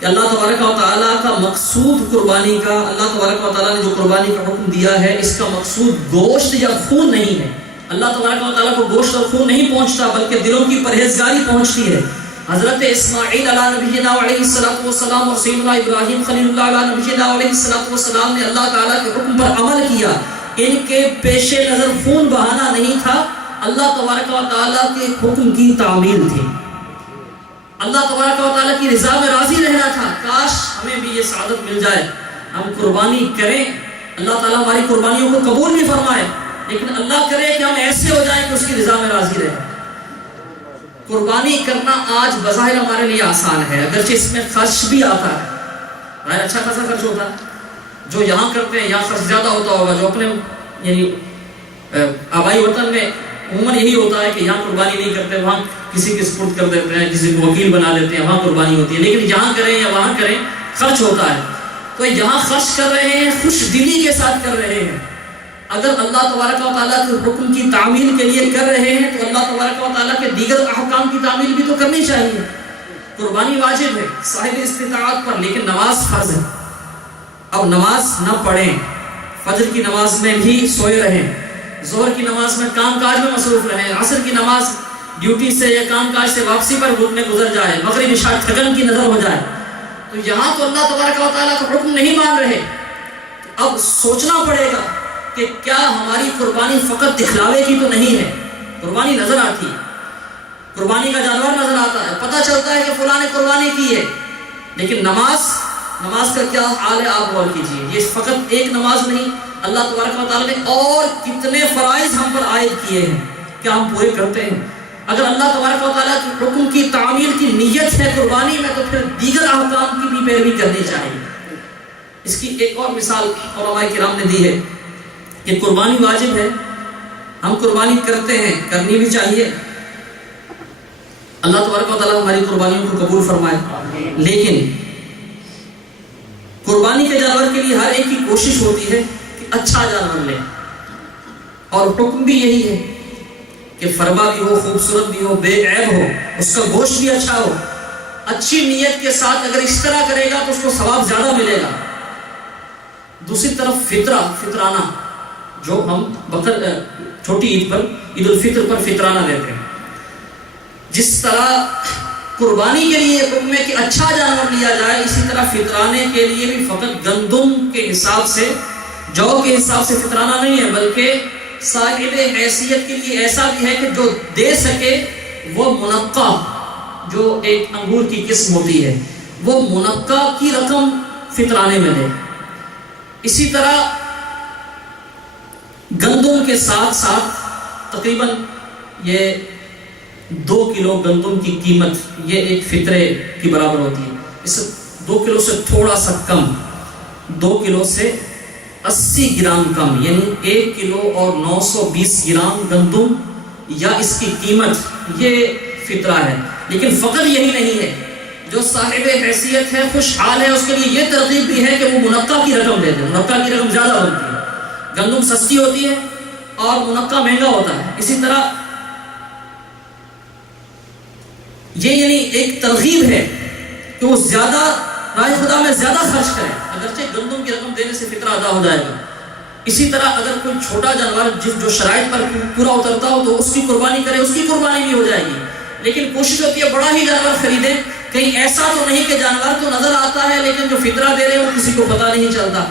کہ اللہ تبارک و تعالیٰ کا مقصود قربانی کا، اللہ تبارک و تعالیٰ نے جو قربانی کا حکم دیا ہے اس کا مقصود گوشت یا خون نہیں ہے۔ اللہ تبارک و تعالیٰ کو گوشت اور خون نہیں پہنچتا بلکہ دلوں کی پرہیزگاری پہنچتی ہے۔ حضرت اسماعیل علیہ نبینا علیہ السلام اور سیدنا ابراہیم خلیل اللہ علیہ نبینا علیہ السلام نے اللہ تعالیٰ کے حکم پر عمل کیا۔ ان کے پیش نظر خون بہانا نہیں تھا، اللہ تبارک و تعالیٰ کے حکم کی تعمیل تھی، اللہ تبارک و تعالیٰ کی رضا میں راضی رہنا تھا۔ کاش ہمیں بھی یہ سعادت مل جائے، ہم قربانی کریں، اللہ تعالیٰ ہماری قربانیوں کو قبول بھی فرمائے، لیکن اللہ کرے کہ ہم ایسے ہو جائیں کہ اس کی رضا میں راضی رہیں۔ قربانی کرنا آج بظاہر ہمارے لیے آسان ہے، اگرچہ اس میں خرچ بھی آتا ہے، ظاہر اچھا خاصا خرچ ہوتا ہے۔ جو یہاں کرتے ہیں یہاں خرچ زیادہ ہوتا ہوگا، جو اپنے یعنی آبائی وطن میں عموماً یہی ہوتا ہے کہ یہاں قربانی نہیں کرتے، وہاں کسی کے سپرد کر دیتے ہیں، کسی کو وکیل بنا لیتے ہیں، وہاں قربانی ہوتی ہے، لیکن یہاں کریں یا وہاں کریں خرچ ہوتا ہے۔ تو یہاں خرچ کر رہے ہیں، خوش دلی کے ساتھ کر رہے ہیں۔ اگر اللہ تبارک و تعالیٰ کے حکم کی تعمیل کے لیے کر رہے ہیں تو اللہ تبارک و تعالیٰ کے دیگر احکام کی تعمیل بھی تو کرنی چاہیے۔ قربانی واجب ہے صاحب استطاعت پر، لیکن نماز فرض ہے۔ اب نماز نہ پڑھیں، فجر کی نماز میں بھی سوئے رہیں، ظہر کی نماز میں کام کاج میں مصروف رہیں، عصر کی نماز ڈیوٹی سے یا کام کاج سے واپسی پر میں گزر جائے، مغرب عشاء تھکن کی نظر ہو جائے، تو یہاں تو اللہ تبارک و تعالیٰ کا حکم نہیں مان رہے۔ اب سوچنا پڑے گا کہ کیا ہماری قربانی فقط دکھلاوے کی تو نہیں ہے؟ قربانی نظر آتی ہے، قربانی کا جانور نظر آتا ہے، پتہ چلتا ہے کہ فلاں نے قربانی کی ہے، لیکن نماز کا کیا حال ہے آپ غور کیجیے۔ یہ فقط ایک نماز نہیں، اللہ تبارک و تعالیٰ نے اور کتنے فرائض ہم پر عائد کیے ہیں، کیا ہم پورے کرتے ہیں؟ اگر اللہ تبارک و تعالیٰ کے حکم کی تعمیل کی نیت ہے قربانی میں، تو پھر دیگر احکام کی بھی پیروی کرنی چاہیے۔ اس کی ایک اور مثال علماء کرام نے دی ہے کہ قربانی واجب ہے، ہم قربانی کرتے ہیں، کرنی بھی چاہیے، اللہ تبارک و تعالیٰ ہماری قربانیوں کو قبول فرمائے۔ لیکن قربانی کے جانور کے لیے ہر ایک کی کوشش ہوتی ہے کہ اچھا جانور لے، اور حکم بھی یہی ہے کہ فرما بھی ہو، خوبصورت بھی ہو، بے عیب ہو، اس کا گوشت بھی اچھا ہو۔ اچھی نیت کے ساتھ اگر اس طرح کرے گا تو اس کو ثواب زیادہ ملے گا۔ دوسری طرف فطرانہ جو ہم چھوٹی عید پر، عید الفطر پر فطرانہ دیتے ہیں، جس طرح قربانی کے لیے حکم ہے کہ اچھا جانور لیا جائے، اسی طرح فطرانے کے لیے بھی فقط گندم کے حساب سے، جو کے حساب سے فطرانہ نہیں ہے، بلکہ صاحب حیثیت کے لیے ایسا بھی ہے کہ جو دے سکے وہ منقع، جو ایک انگور کی قسم ہوتی ہے، وہ منقع کی رقم فطرانے میں دے۔ اسی طرح گندم کے ساتھ ساتھ تقریباً یہ 2 کلو گندم کی قیمت یہ ایک فطرے کی برابر ہوتی ہے۔ اس 2 کلو سے تھوڑا سا کم، 2 کلو سے 80 گرام کم، یعنی 1 کلو اور 920 گرام گندم یا اس کی قیمت، یہ فطرہ ہے۔ لیکن فقط یہی نہیں ہے، جو صاحب حیثیت ہے، خوشحال ہے، اس کے لیے یہ ترغیب بھی ہے کہ وہ منقع کی رقم دے دے۔ منقع کی رقم زیادہ ہوتی ہے، گندم سستی ہوتی ہے اور منقع مہنگا ہوتا ہے۔ اسی طرح یہ یعنی ایک ترغیب ہے کہ وہ زیادہ راہ خدا میں زیادہ خرچ کرے، اگرچہ گندم کی رقم دینے سے فطرہ ادا ہو جائے گا۔ اسی طرح اگر کوئی چھوٹا جانور جو شرائط پر پورا اترتا ہو تو اس کی قربانی کرے، اس کی قربانی بھی ہو جائے گی۔ لیکن کوشش ہوتی ہے بڑا ہی جانور خریدیں، کہیں ایسا تو نہیں کہ جانور تو نظر آتا ہے لیکن جو فطرہ دے رہے ہیں وہ کسی کو پتہ نہیں چلتا۔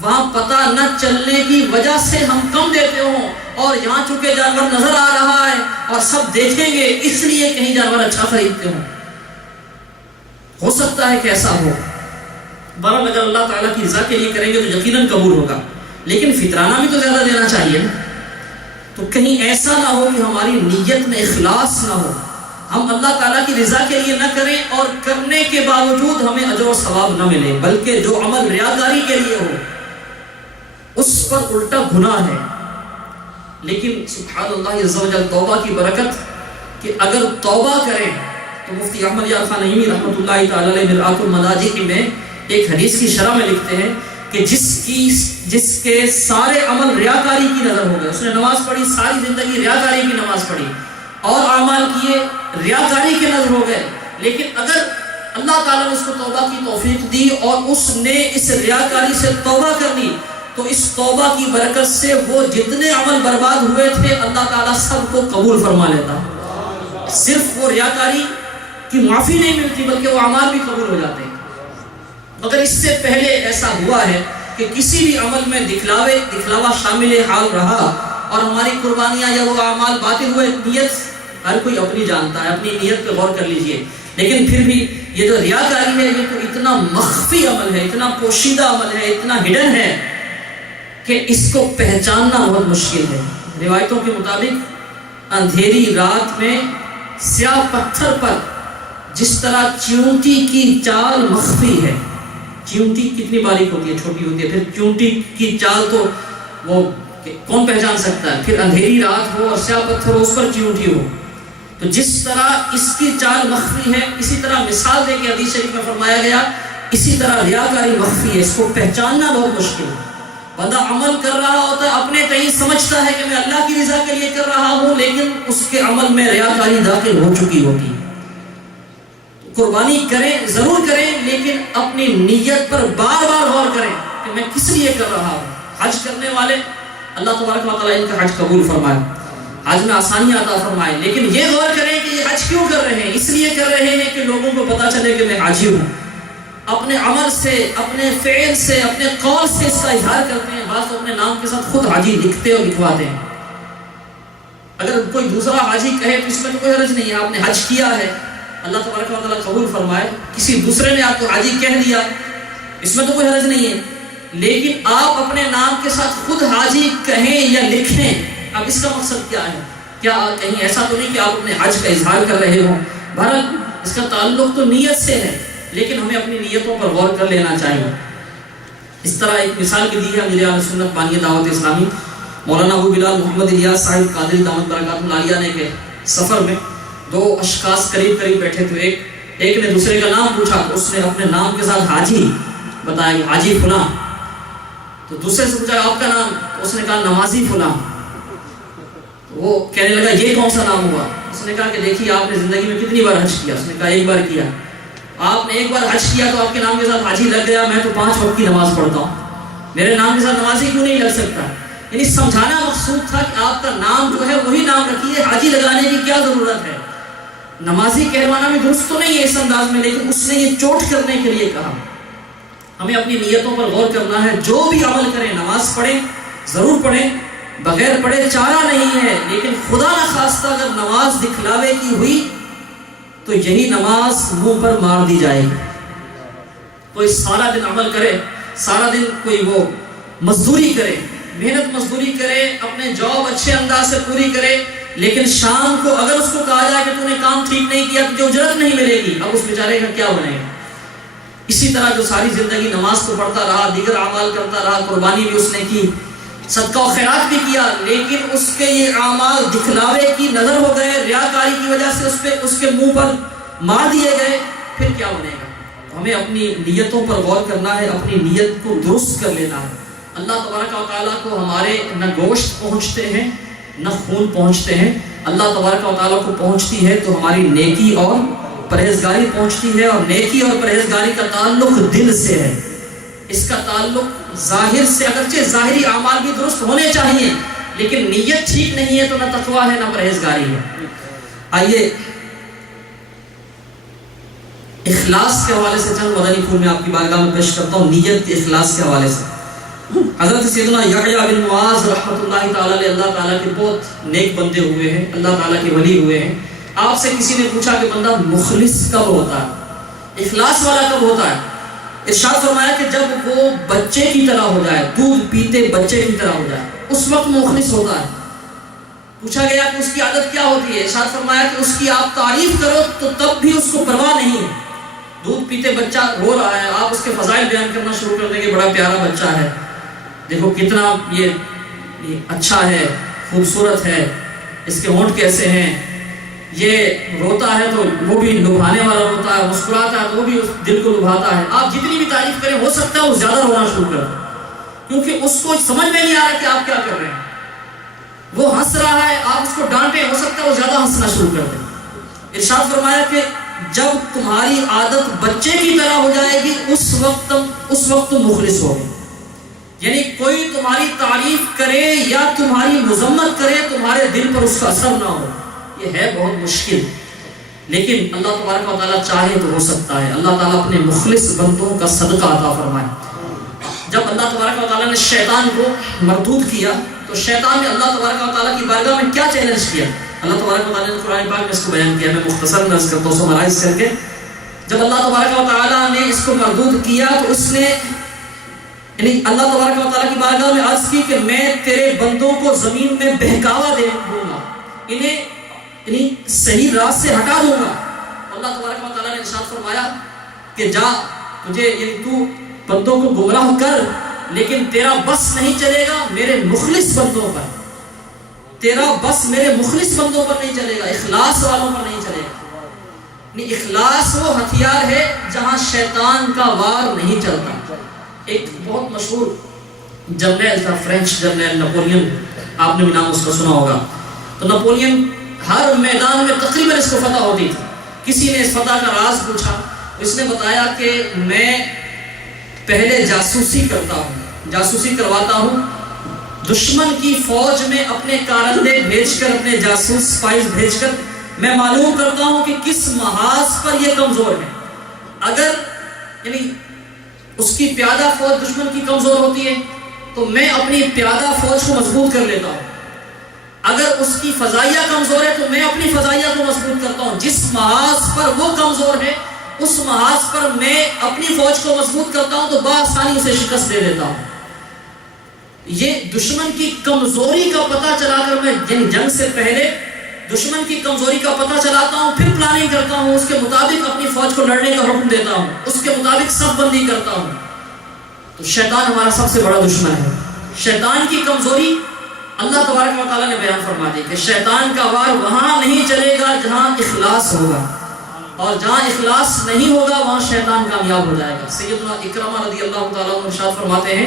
وہاں پتہ نہ چلنے کی وجہ سے ہم کم دیتے ہوں، اور یہاں چونکہ جانور نظر آ رہا ہے اور سب دیکھیں گے اس لیے کہیں جانور اچھا خریدتے ہوں، ہو سکتا ہے کہ ایسا ہو۔ بہرحال اگر اللہ تعالیٰ کی رضا کے لیے کریں گے تو یقیناً قبول ہوگا، لیکن فطرانہ بھی تو زیادہ دینا چاہیے نا۔ تو کہیں ایسا نہ ہو کہ ہماری نیت میں اخلاص نہ ہو، ہم اللہ تعالیٰ کی رضا کے لیے نہ کریں اور کرنے کے باوجود ہمیں اجر و ثواب نہ ملے، بلکہ جو عمل ریاکاری کے لیے ہو اس پر الٹا گناہ ہے۔ لیکن سبحان اللہ عز و جل توبہ کی برکت کہ اگر توبہ کریں تو مفتی احمد یار خان نعیمی رحمۃ اللہ تعالی علیہ مرآت المناجی میں ایک حدیث کی شرح میں لکھتے ہیں کہ جس کے سارے عمل ریاکاری کی نظر ہو گئے، اس نے نماز پڑھی، ساری زندگی ریاکاری کی نماز پڑھی اور اعمال کیے ریاکاری کے نظر ہو گئے، لیکن اگر اللہ تعالیٰ نے اس کو توبہ کی توفیق دی اور اس نے اس ریاکاری سے توبہ کر لی تو اس توبہ کی برکت سے وہ جتنے عمل برباد ہوئے تھے اللہ تعالیٰ سب کو قبول فرما لیتا۔ صرف وہ ریاکاری کی معافی نہیں ملتی بلکہ وہ اعمال بھی قبول ہو جاتے ہیں۔ مگر اس سے پہلے ایسا ہوا ہے کہ کسی بھی عمل میں دکھلاوا شامل حال رہا اور ہماری قربانیاں یا وہ اعمال باطل ہوئے، نیت ہر کوئی اپنی جانتا ہے، اپنی نیت پہ غور کر لیجئے، لیکن پھر بھی یہ جو ریاکاری ہے یہ تو اتنا مخفی عمل ہے، اتنا پوشیدہ عمل ہے، اتنا ہڈن ہے کہ اس کو پہچاننا بہت مشکل ہے۔ روایتوں کے مطابق اندھیری رات میں سیاہ پتھر پر جس طرح چیونٹی کی چال مخفی ہے، چیونٹی کتنی باریک ہوتی ہے، چھوٹی ہوتی ہے، پھر چیونٹی کی چال تو وہ کون پہچان سکتا ہے، پھر اندھیری رات ہو اور سیاہ پتھر ہو، اس پر چیونٹی ہو، تو جس طرح اس کی چال مخفی ہے اسی طرح مثال دے کے حدیث شریف میں فرمایا گیا اسی طرح ریاکاری مخفی ہے، اس کو پہچاننا بہت مشکل ہے۔ بندہ عمل کر رہا ہوتا ہے، اپنے تئیں سمجھتا ہے کہ میں اللہ کی رضا کے لیے کر رہا ہوں، لیکن اس کے عمل میں ریاکاری داخل ہو چکی ہوتی ہے۔ قربانی کریں، ضرور کریں، لیکن اپنی نیت پر بار بار غور کریں کہ میں کس لیے کر رہا ہوں۔ حج کرنے والے اللہ تبارک و تعالیٰ ان کا حج قبول فرمائے، حج میں آسانیاں عطا فرمائے، لیکن یہ غور کریں کہ یہ حج کیوں کر رہے ہیں؟ اس لیے کر رہے ہیں کہ لوگوں کو پتہ چلے کہ میں حاجی ہوں۔ اپنے عمل سے، اپنے فعل سے، اپنے قول سے اس کا اظہار کرتے ہیں، بعض تو اپنے نام کے ساتھ خود حاجی لکھتے اور لکھواتے ہیں۔ اگر کوئی دوسرا حاجی کہے تو اس میں تو کوئی حرج نہیں ہے، آپ نے حج کیا ہے، اللہ تبارک و تعالیٰ قبول فرمائے، کسی دوسرے نے آپ کو حاجی کہہ دیا، اس میں تو کوئی حرج نہیں ہے، لیکن آپ اپنے نام کے ساتھ خود حاجی کہیں یا لکھیں، اب اس کا مقصد کیا ہے؟ کیا کہیں ایسا تو نہیں کہ آپ اپنے حج کا اظہار کر رہے ہوں؟ بہرحال اس کا تعلق تو نیت سے ہے، لیکن ہمیں اپنی نیتوں پر غور کر لینا چاہیے۔ اس طرح ایک مثال بھی دی ہے امیر اہل سنت بانی دعوت اسلامی مولانا ابو بلال محمد الیاس صاحب قادری دامت برکاتہ العالیہ نے کہ سفر میں دو اشخاص قریب بیٹھے تھے، ایک نے دوسرے کا نام پوچھا تو اس نے اپنے نام کے ساتھ حاجی بتایا کہ حاجی فلاں، تو دوسرے سے پوچھا آپ کا نام، تو اس نے کہا نمازی فلاں، تو وہ کہنے لگا یہ کون سا نام ہوا؟ اس نے کہا کہ دیکھیے آپ نے زندگی میں کتنی بار حج کیا؟ اس نے کہا ایک بار کیا۔ آپ نے ایک بار حج کیا تو آپ کے نام کے ساتھ حاجی لگ گیا، میں تو 5 وقت کی نماز پڑھتا ہوں، میرے نام کے ساتھ نمازی کیوں نہیں لگ سکتا؟ یعنی سمجھانا مقصود تھا کہ آپ کا نام جو ہے وہی نام رکھیے، حاجی لگانے کی کیا ضرورت ہے؟ نمازی کہلوانا بھی درست تو نہیں ہے اس انداز میں، لیکن اس نے یہ چوٹ کرنے کے لیے کہا۔ ہمیں اپنی نیتوں پر غور کرنا ہے، جو بھی عمل کریں، نماز پڑھیں ضرور پڑھیں، بغیر پڑھے چارہ نہیں ہے، لیکن خدا نخواستہ اگر نماز دکھلاوے کی ہوئی تو یہی نماز منہ پر مار دی جائے گی۔ کوئی سارا دن عمل کرے، سارا دن کوئی وہ مزدوری کرے، محنت مزدوری کرے، اپنے جاب اچھے انداز سے پوری کرے، لیکن شام کو اگر اس کو کہا جائے کہ تو نے کام ٹھیک نہیں کیا تو اجرت نہیں ملے گی، اب اس بیچارے کا کیا بنے گا؟ اسی طرح جو ساری زندگی نماز کو پڑھتا رہا، دیگر اعمال کرتا رہا، قربانی بھی اس نے کی، صدقہ و خیرات بھی کیا، لیکن اس کے یہ اعمال دکھلاوے کی نظر ہو گئے، ریاکاری کی وجہ سے اس کے منہ پر مار دیے گئے، پھر کیا بنے گا؟ ہمیں اپنی نیتوں پر غور کرنا ہے، اپنی نیت کو درست کر لینا ہے۔ اللہ تبارک و تعالیٰ کو ہمارے نہ گوشت پہنچتے ہیں نہ خون پہنچتے ہیں، اللہ تبارک و تعالیٰ کو پہنچتی ہے تو ہماری نیکی اور پرہیزگاری پہنچتی ہے، اور نیکی اور پرہیزگاری کا تعلق دل سے ہے، اس کا تعلق ظاہر سے، اگرچہ ظاہری اعمال بھی درست ہونے چاہیے لیکن نیت ٹھیک نہیں ہے تو نہ تقویٰ ہے نہ پرہیزگاری ہے۔ آئیے اخلاص کے حوالے سے چند مدنی پھول میں آپ کی بارگاہ میں پیش کرتا ہوں، نیت کے اخلاص کے حوالے سے۔ حضرت سیدنا یحییٰ بن معاذ رحمۃ اللہ تعالیٰ علیہ، اللہ تعالیٰ کے بہت نیک بندے ہوئے ہیں، اللہ تعالیٰ کے ولی ہوئے ہیں۔ آپ سے کسی نے پوچھا کہ بندہ مخلص کب ہوتا ہے، اخلاص والا کب ہوتا ہے؟ ارشاد فرمایا کہ جب وہ بچے کی طرح ہو جائے، دودھ پیتے بچے کی طرح ہو جائے، اس وقت مخلص ہوتا ہے۔ پوچھا گیا کہ اس کی عادت کیا ہوتی ہے؟ ارشاد فرمایا کہ اس کی آپ تعریف کرو تو تب بھی اس کو پرواہ نہیں ہے۔ دودھ پیتے بچہ رو رہا ہے، آپ اس کے فضائل بیان کرنا شروع کر دیں کہ بڑا پیارا بچہ ہے، دیکھو کتنا یہ اچھا ہے، خوبصورت ہے، اس کے ہونٹ کیسے ہیں، یہ روتا ہے تو وہ بھی لبھانے والا روتا ہے، مسکراتا ہے تو وہ بھی اس دل کو لبھاتا ہے. آپ جتنی بھی تعریف کریں ہو سکتا ہے وہ زیادہ رونا شروع کر دے، کیونکہ اس کو سمجھ میں نہیں آ رہا کہ آپ کیا کر رہے ہیں. وہ ہنس رہا ہے، آپ اس کو ڈانٹیں، ہو سکتا ہے وہ زیادہ ہنسنا شروع کر دے. ارشاد فرمایا کہ جب تمہاری عادت بچے کی طرح ہو جائے گی اس وقت تم مخلص ہوگے. یعنی کوئی تمہاری تعریف کرے یا تمہاری مذمت کرے تمہارے دل پر اس کا اثر نہ ہو، یہ ہے بہت مشکل. لیکن اللہ تبارک و تعالیٰ چاہے تو ہو سکتا ہے. اللہ تعالیٰ اپنے مخلص بندوں کا صدقہ عطا فرمائے. جب اللہ تبارک و تعالیٰ نے شیطان کو مردود کیا تو شیطان نے اللہ تبارک و تعالیٰ کی بارگاہ میں کیا چیلنج کیا؟ اللہ تبارک و تعالیٰ نے قرآن پاک میں اس کو بیان کیا. میں مختصر نظر کرتا ہوں سمرائز کر کے. جب اللہ تبارک و تعالیٰ نے اس کو مردود کیا تو اس نے یعنی اللہ تبارک و تعالیٰ کی بارگاہ میں عرض کی کہ میں تیرے بندوں کو زمین میں بہکاوا دے دوں گا، انہیں یعنی صحیح راہ سے ہٹا دوں گا. اللہ تبارک و تعالیٰ نے ارشاد فرمایا کہ جا، تجھے یعنی تو بندوں کو گمراہ کر، لیکن تیرا بس نہیں چلے گا میرے مخلص بندوں پر. تیرا بس میرے مخلص بندوں پر نہیں چلے گا، اخلاص والوں پر نہیں چلے گا. اخلاص وہ ہتھیار ہے جہاں شیطان کا وار نہیں چلتا. ایک بہت مشہور جرنیل تھا، فرینچ جرنیل نپولین، آپ نے بھی نام اس کا سنا ہوگا. تو نپولین ہر میدان میں تقریباً اس کو فتح ہوتی تھی. کسی نے اس فتح کا راز پوچھا، اس نے بتایا کہ میں پہلے جاسوسی کرتا ہوں، جاسوسی کرواتا ہوں دشمن کی فوج میں اپنے کارندے بھیج کر، اپنے جاسوس سپائز بھیج کر میں معلوم کرتا ہوں کہ کس محاذ پر یہ کمزور ہے. اگر یعنی اس کی پیادہ فوج دشمن کی کمزور ہوتی ہے تو میں اپنی پیادہ فوج کو مضبوط کر لیتا ہوں. اگر اس کی فضائیہ کمزور ہے تو میں اپنی فضائیہ کو مضبوط کرتا ہوں. جس محاذ پر وہ کمزور ہے اس محاذ پر میں اپنی فوج کو مضبوط کرتا ہوں تو بآسانی اسے شکست دے دیتا ہوں. یہ دشمن کی کمزوری کا پتہ چلا کر میں یعنی جنگ سے پہلے دشمن کی کمزوری کا پتہ چلاتا ہوں، پھر پلاننگ کرتا ہوں، اس کے مطابق اپنی فوج کو لڑنے کا حکم دیتا ہوں، اس کے مطابق صف بندی کرتا ہوں. تو شیطان ہمارا سب سے بڑا دشمن ہے. شیطان کی کمزوری اللہ تبارک و تعالیٰ نے بیان فرما دی کہ شیطان کا وار وہاں نہیں چلے گا جہاں اخلاص ہوگا، اور جہاں اخلاص نہیں ہوگا وہاں شیطان کامیاب ہو جائے گا. سیدنا اکرمہ رضی اللہ تعالیٰ عنہ ارشاد فرماتے ہیں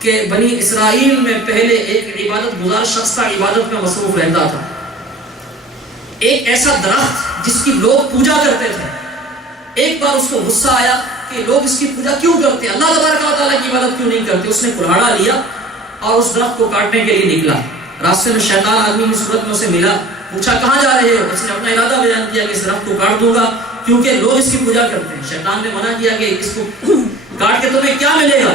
کہ بنی اسرائیل میں پہلے ایک عبادت گزار شخص تھا، عبادت میں مصروف رہتا تھا. ایک ایسا درخت جس کی لوگ پوجا کرتے تھے، ایک بار اس کو غصہ آیا کہ لوگ اس کی پوجا کیوں کرتے ہیں، اللہ تبارک و تعالیٰ کی عبادت کیوں نہیں کرتے. اس نے کلہاڑا لیا اور اس درخت کو کاٹنے کے لیے نکلا. راستے میں شیطان آدمی کی صورت میں اسے ملا، پوچھا کہاں جا رہے ہو؟ اس نے اپنا ارادہ بیان کیا کہ اس درخت کو کاٹ دوں گا کیونکہ لوگ اس کی پوجا کرتے ہیں. شیطان نے منع کیا کہ اس کو کاٹ کے تمہیں کیا ملے گا؟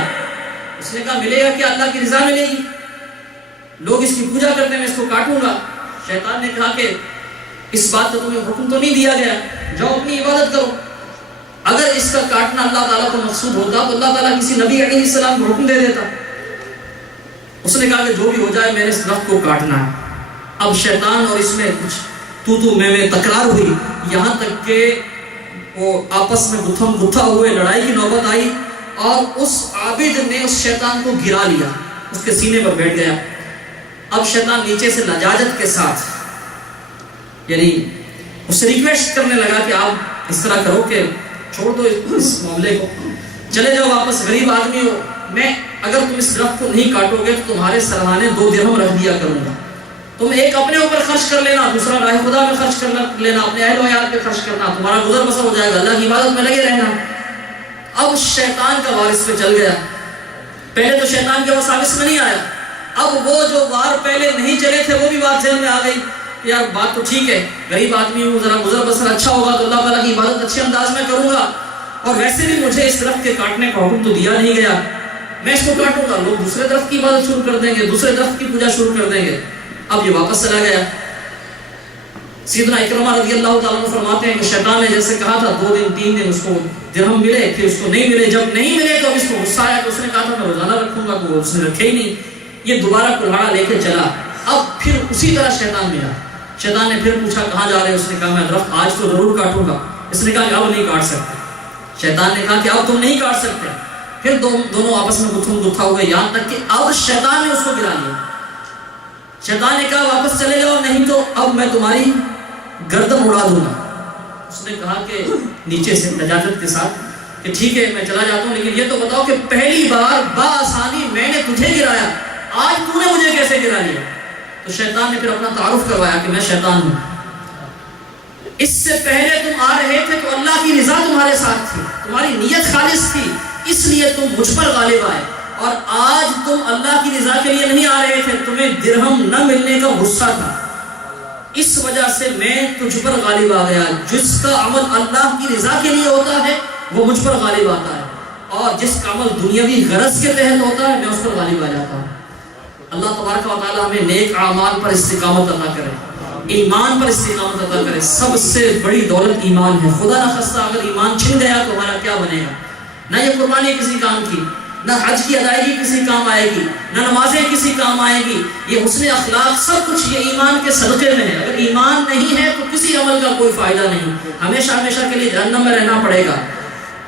اس نے کہا ملے گا کہ اللہ کی رضا ملے گی، لوگ اس کی پوجا کرتے ہیں، میں اس کو کاٹوں گا. شیطان نے کہا کہ اس بات کا تمہیں حکم تو نہیں دیا گیا، جاؤ اپنی عبادت کرو. اگر اس کا کاٹنا اللہ تعالیٰ کو مقصود ہوتا تو اللہ تعالیٰ کسی نبی علیہ السلام کو حکم دے دیتا. اس نے کہا کہ جو بھی ہو جائے میں نے اس درخت کو کاٹنا ہے. اب شیطان اور اس میں کچھ تو میں تکرار ہوئی، یہاں تک کہ وہ آپس میں گتھم گتھا ہوئے، لڑائی کی نوبت آئی اور اس عابد نے اس شیطان کو گرا لیا، اس کے سینے پر بیٹھ گیا. اب شیطان نیچے سے لجاجت کے ساتھ یعنی اس سے ریکویسٹ کرنے لگا کہ آپ اس طرح کرو کہ چھوڑ دو اس معاملے کو، چلے جاؤ واپس، غریب آدمی ہو، میں اگر تم اس درخت کو نہیں کاٹو گے تو تمہارے سرہانے 2 درہم رکھ دیا کروں گا. تم ایک اپنے اوپر خرچ کر لینا، دوسرا راہ خدا میں خرچ کر لینا، اپنے اہل و عیال پہ خرچ کرنا، تمہارا گزر بسر ہو جائے گا، اللہ کی عبادت میں لگے رہنا. اب شیطان کا وارث پہ چل گیا. پہلے تو شیطان کے وہ ثابت میں نہیں آیا، اب وہ جو وار پہلے نہیں چلے تھے وہ بھی بات ذہن میں آ گئی. یار بات تو ٹھیک ہے، غریب آدمی ہوں، ذرا گزر بسر اچھا ہوگا تو اللہ تعالیٰ کی عبادت اچھے انداز میں کروں گا، اور ویسے بھی مجھے اس درخت کے کاٹنے کا حکم تو دیا نہیں گیا، میں اس کو کاٹوں گا، لوگ دوسرے درخت کی عبادت شروع کر دیں گے، دوسرے درخت کی پوجا شروع کر دیں گے. اب یہ واپس چلا گیا. سیدنا اکرمہ رضی اللہ تعالیٰ عنہ فرماتے ہیں کہ شیطان نے جیسے کہا تھا 2 دن 3 دن اس کو درہم ملے، پھر اس کو نہیں ملے. جب نہیں ملے تو اب اس کو غصہ آیا کہ اس نے کہا تھا میں روزانہ رکھوں گا، تو اس نے رکھے ہی نہیں. یہ دوبارہ کلہاڑا لے کے چلا. اب پھر اسی طرح شیطان ملا. شیطان نے پھر پوچھا کہاں جا رہے ہیں؟ اس نے کہا میں درخت آج تو ضرور کاٹوں گا. اس نے کہا کہ اب نہیں کاٹ سکتے. شیطان نے کہا کہ اب تم نہیں کاٹ سکتے. پھر دونوں آپس میں گتھم گتھا ہو گئے، یہاں تک کہ اب شیطان نے اس کو گرا لیا. شیطان نے کہا واپس چلے جاؤ، نہیں تو اب میں تمہاری گردن اڑا دوں گا۔ اس نے کہا کہ نیچے سے نجاست کے ساتھ کہ ٹھیک ہے میں چلا جاتا ہوں، لیکن یہ تو بتاؤ کہ پہلی بار بآسانی میں نے تجھے گرایا، آج تو نے مجھے کیسے گرا لیا؟ تو شیطان نے پھر اپنا تعارف کروایا کہ میں شیطان ہوں، اس سے پہلے تم آ رہے تھے تو اللہ کی رضا تمہارے ساتھ تھی، تمہاری نیت خالص تھی، اس لیے تم مجھ پر غالب آئے، اور آج تم اللہ کی رضا کے لیے نہیں آ رہے تھے، تمہیں درہم نہ ملنے کا غصہ تھا، اس وجہ سے میں تجھ پر غالب آ گیا۔ جس کا عمل اللہ کی رضا کے لیے ہوتا ہے وہ مجھ پر غالب آتا ہے، اور جس کا عمل دنیاوی غرض کے تحت ہوتا ہے میں اس پر غالب آ جاتا ہوں۔ اللہ تبارک و تعالی ہمیں نیک اعمال پر استقامت عطا کرے، ایمان پر استقامت عطا کرے۔ سب سے بڑی دولت ایمان ہے، خدا نخواستہ اگر ایمان چھن گیا تو ہمارا کیا بنے گا؟ نہ یہ قربانی کسی کام کی، نہ حج کی ادائیگی کسی کام آئے گی، نہ نمازیں کسی کام آئے گی، یہ حسن اخلاق سب کچھ یہ ایمان کے صدقے میں ہے۔ اگر ایمان نہیں ہے تو کسی عمل کا کوئی فائدہ نہیں، ہمیشہ ہمیشہ کے لیے جہنم میں رہنا پڑے گا۔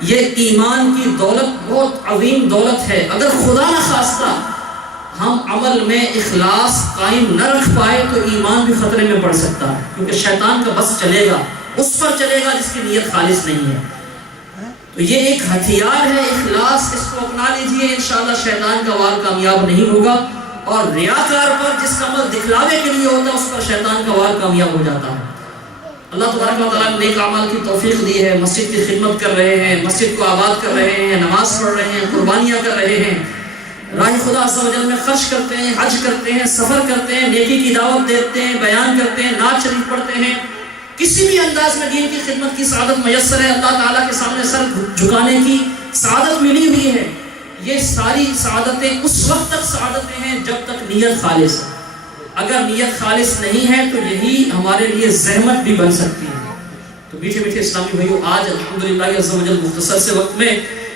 یہ ایمان کی دولت بہت عظیم دولت ہے۔ اگر خدا نخواستہ ہم عمل میں اخلاص قائم نہ رکھ پائے تو ایمان بھی خطرے میں پڑ سکتا ہے، کیونکہ شیطان کا بس چلے گا، اس پر چلے گا جس کی نیت خالص نہیں ہے۔ تو یہ ایک ہتھیار ہے اخلاص، اس کو اپنا لیجئے، انشاءاللہ شیطان کا وار کامیاب نہیں ہوگا، اور ریاکار پر جس کا عمل دکھلاوے کے لیے ہوتا ہے اس پر شیطان کا وار کامیاب ہو جاتا ہے۔ اللہ تبارک و تعالیٰ نے نیک اعمال کی توفیق دی ہے، مسجد کی خدمت کر رہے ہیں، مسجد کو آباد کر رہے ہیں، نماز پڑھ رہے ہیں، قربانیاں کر رہے ہیں، راہ خدا عز و جل میں خرچ کرتے ہیں، حج کرتے ہیں، سفر کرتے ہیں، نیکی کی دعوت دیتے ہیں، بیان کرتے ہیں، نعت شریف پڑھتے ہیں، کسی بھی انداز میں دین کی خدمت کی سعادت میسر ہے، اللہ تعالیٰ کے سامنے سر جھکانے کی سعادت ملی ہوئی ہے۔ یہ ساری سعادتیں اس وقت تک سعادتیں ہیں جب تک نیت خالص ہے۔ اگر نیت خالص نہیں ہے تو یہی ہمارے لیے زحمت بھی بن سکتی ہے۔ تو میٹھے میٹھے اسلامی بھائیو، آج الحمدللہ عز و جل مختصر سے وقت میں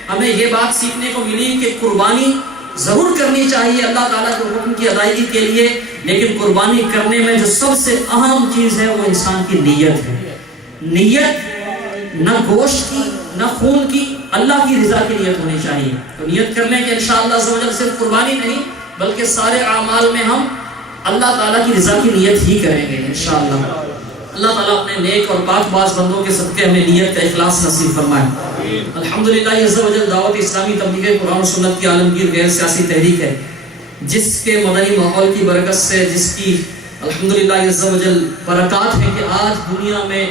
ہمیں یہ بات سیکھنے کو ملی کہ قربانی ضرور کرنی چاہیے اللہ تعالیٰ کے حکم کی ادائیگی کے لیے، لیکن قربانی کرنے میں جو سب سے اہم چیز ہے وہ انسان کی نیت ہے۔ نیت نہ گوشت کی نہ خون کی، اللہ کی رضا کی نیت ہونی چاہیے۔ تو نیت کرنے کے انشاءاللہ عز و جل صرف قربانی نہیں بلکہ سارے اعمال میں ہم اللہ تعالیٰ کی رضا کی نیت ہی کریں گے انشاءاللہ۔ اللہ تعالیٰ اپنے نیک اور پاک باز بندوں کے صدقے ہمیں نیت کا اخلاص نصیب فرمائے۔ الحمدللہ عز و جل دعوت اسلامی تبلیغ قرآن و سنت کی عالمگیر غیر سیاسی تحریک ہے، جس کے مدنی ماحول کی برکت سے، جس کی الحمدللہ عز و جل برکات ہے کہ آج دنیا میں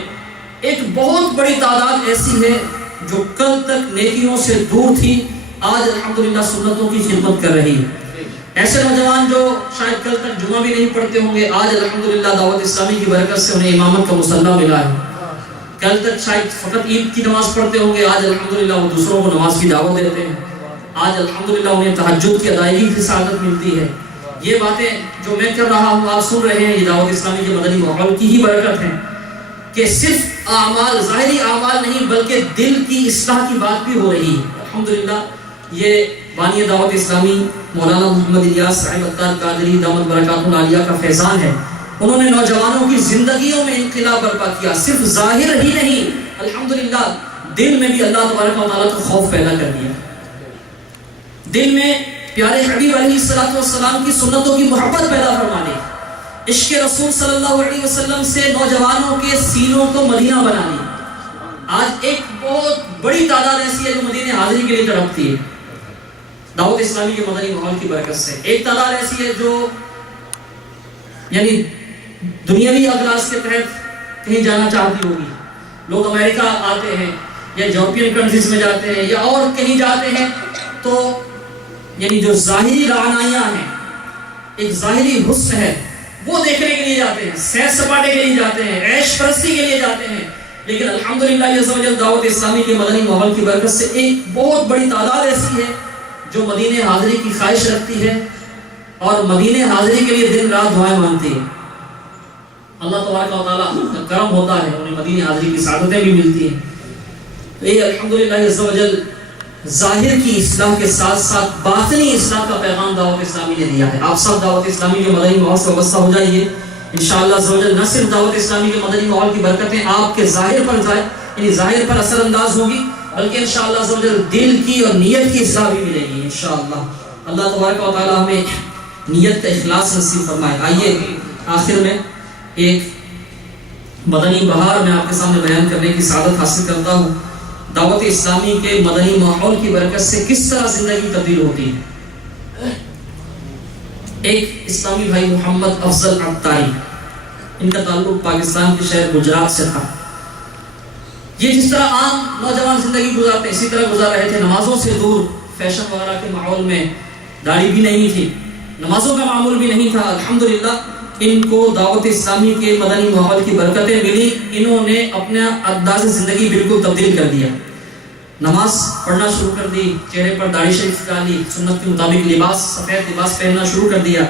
ایک بہت بڑی تعداد ایسی ہے جو کل تک نیکیوں سے دور تھی، آج الحمدللہ سنتوں کی خدمت کر رہی ہے۔ ایسے نوجوان جو شاید کل تک جمعہ بھی نہیں پڑھتے ہوں گے، آج الحمدللہ دعوت اسلامی کی برکت سے انہیں امامت کا مصلی ملا ہے۔ کل تک شاید فقط عید کی نماز پڑھتے ہوں گے، آج الحمدللہ وہ دوسروں کو نماز کی دعوت دیتے ہیں۔ آج الحمدللہ انہیں تہجد کی ادائیگی کی سعادت ملتی ہے۔ یہ باتیں جو میں کر رہا ہوں آپ سن رہے ہیں، یہ دعوت اسلامی کے مدنی ماحول کی ہی برکت ہے کہ صرف اعمال، ظاہری اعمال نہیں بلکہ دل کی اصلاح کی بات بھی ہو رہی ہے۔ الحمدللہ یہ بانی دعوت اسلامی مولانا محمد الیاس صاحب عطار قادری دامت برکاتہ العالیہ کا فیضان ہے۔ انہوں نے نوجوانوں کی زندگیوں میں انقلاب برپا کیا، صرف ظاہر ہی نہیں الحمدللہ دل میں بھی اللہ تبارک و تعالیٰ کا خوف پیدا کر دیا، دل میں پیارے حبیب علیہ السلام کی سنتوں کی محبت پیدا فرما دی، عشق رسول صلی اللہ علیہ وسلم سے نوجوانوں کے سینوں کو مدینہ بنا دی۔ آج ایک بہت بڑی تعداد ایسی ہے جو مدینہ حاضری کے لیے تڑپتی ہے دعوت اسلامی کے مدنی ماحول کی برکت سے۔ ایک تعداد ایسی ہے جو یعنی دنیاوی اغراض کے تحت کہیں جانا چاہتی ہوگی، لوگ امریکہ آتے ہیں یا یورپین کنٹریز میں جاتے ہیں یا اور کہیں جاتے ہیں، تو یعنی جو ظاہری رعنائیاں ہیں، ایک ظاہری حسن ہے، وہ دیکھنے کے لیے جاتے ہیں، سیر سپاٹے کے لیے جاتے ہیں، عیش پرستی کے لیے جاتے ہیں۔ لیکن الحمدللہ عز و جل دعوت اسلامی کے مدنی ماحول کی برکت سے ایک بہت بڑی تعداد ایسی ہے جو مدینہ حاضری کی خواہش رکھتی ہے اور مدینہ حاضری کے لیے دن رات دعائیں مانگتی ہے۔ اللہ تبارک و تعالیٰ کا کرم ہوتا ہے، انہیں مدینہ حاضری کی سعادتیں بھی ملتی ہیں۔ تو یہ الحمدللہ عز و جل ظاہر کی اصلاح کے ساتھ ساتھ باطنی اصلاح کا پیغام دعوت اسلامی نے دیا ہے۔ آپ سب دعوت اسلامی کے مدنی ماحول سے وابستہ ہو جائیے، انشاءاللہ عز و جل نہ صرف دعوت اسلامی کے مدنی ماحول کی برکتیں آپ کے ظاہر پر اثر انداز ہوگی، بلکہ انشاءاللہ عز و جل دل کی اور نیت کی اصلاح بھی ملے گی انشاءاللہ۔ اللہ تبارک و تعالیٰ ہمیں نیت کا اخلاص نصیب فرمائے۔ آئیے آخر میں ایک مدنی بہار میں آپ کے سامنے بیان کرنے کی سعادت حاصل کرتا ہوں۔ دعوت اسلامی کے مدنی ماحول کی برکت سے کس طرح زندگی تبدیل ہوتی ہے۔ ایک اسلامی بھائی محمد افضل عطاری، ان کا تعلق پاکستان کے شہر گجرات سے تھا۔ یہ جس طرح عام نوجوان زندگی گزارتے اسی طرح گزار رہے تھے، نمازوں سے دور، فیشن وغیرہ کے ماحول میں، داڑھی بھی نہیں تھی، نمازوں کا معمول بھی نہیں تھا۔ الحمدللہ ان کو دعوت اسلامی کے مدنی ماحول کی برکتیں ملی، انہوں نے اپنا انداز زندگی بالکل تبدیل کر دیا، نماز پڑھنا شروع کر دی، چہرے پر داڑھی شریف ڈالی، سنت کے مطابق لباس، سفید لباس پہننا شروع کر دیا۔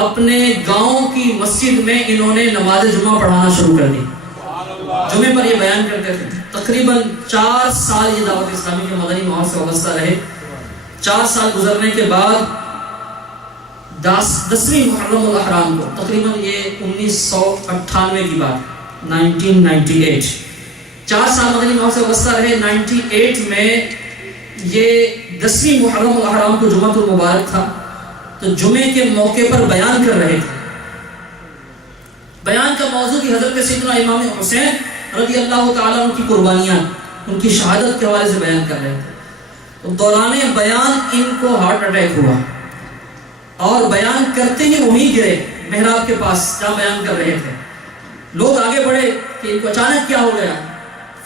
اپنے گاؤں کی مسجد میں انہوں نے نماز جمعہ پڑھانا شروع کر دی، جمعے پر یہ بیان کرتے تھے۔ تقریباً 4 سال یہ دعوت اسلامی کے مدنی ماحول سے وابستہ رہے۔ 4 سال گزرنے کے بعد 10ویں محرم الاحرام کو، تقریباً یہ 1998 کی بات، 1998، 4 سال مدنی ماحول سے وابستہ رہے۔ 98 میں یہ 10ویں محرم الاحرام کو جمعۃ المبارک تھا، تو جمعے کے موقع پر بیان کر رہے تھے۔ بیان کا موضوع کی حضرت سیدنا امام حسین رضی اللہ تعالیٰ عنہ کی قربانیاں، ان کی شہادت کے حوالے سے بیان کر رہے تھے۔ تو دوران بیان ان کو ہارٹ اٹیک ہوا، اور بیان کرتے ہی وہیں گرے محراب کے پاس جہاں بیان کر رہے تھے۔ لوگ آگے بڑھے کہ ان کو اچانک کیا ہو گیا،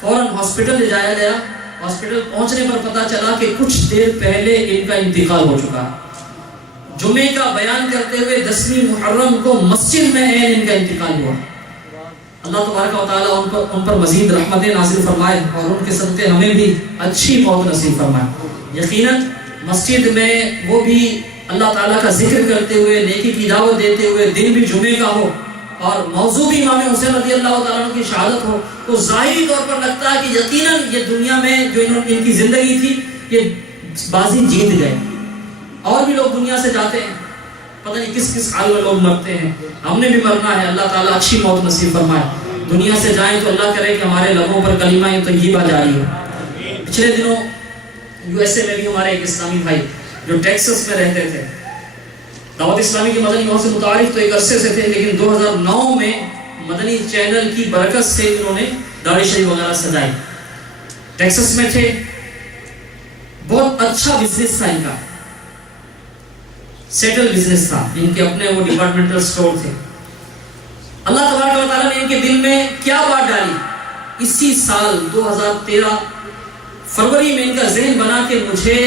فوراً ہاسپٹل لے جایا گیا۔ ہاسپٹل پہنچنے پر پتا چلا کہ کچھ دیر پہلے ان کا انتقال ہو چکا۔ جمعے کا بیان کرتے ہوئے 10ویں محرم کو مسجد میں ان کا انتقال ہوا۔ اللہ تبارک و تعالیٰ ان پر مزید رحمتیں نازل فرمائے، اور ان کے صدقے ہمیں بھی اچھی موت نصیب فرمائے۔ یقیناً مسجد میں وہ بھی اللہ تعالیٰ کا ذکر کرتے ہوئے، نیکی کی دعوت دیتے ہوئے، دن بھی جمعے کا ہو اور موضوع بھی امام حسین رضی اللہ تعالیٰ عنہ کی شہادت ہو، تو ظاہری طور پر لگتا ہے کہ یقیناً یہ دنیا میں جو ان کی زندگی تھی یہ بازی جیت گئے۔ اور بھی لوگ دنیا سے جاتے ہیں، پتہ نہیں کس کس حال میں لوگ مرتے ہیں، ہم نے بھی مرنا ہے، اللہ تعالیٰ اچھی موت نصیب فرمائے۔ دنیا سے جائیں تو اللہ کرے کہ ہمارے لبوں پر کلمہ طیبہ جاری ہو۔ پچھلے دنوں USA میں بھی ہمارے ایک اسلامی بھائی جو ٹیکسس میں رہتے تھے، دعوت اسلامی کے مدنی ماحول سے متعارف تو ایک عرصے سے تھے، لیکن 2009 میں مدنی چینل کی برکت سے انہوں نے داڑھی شریف وغیرہ سجائی۔ ٹیکسس میں تھے، بہت اچھا بزنس تھا ان کا، سیٹل بزنس تھا، ان کے اپنے وہ ڈپارٹمنٹل سٹور تھے۔ اللہ تبارک و تعالیٰ نے ان کے دل میں کیا بات ڈالی، اسی سال 2013 فروری میں ان کا ذہن بنا کہ مجھے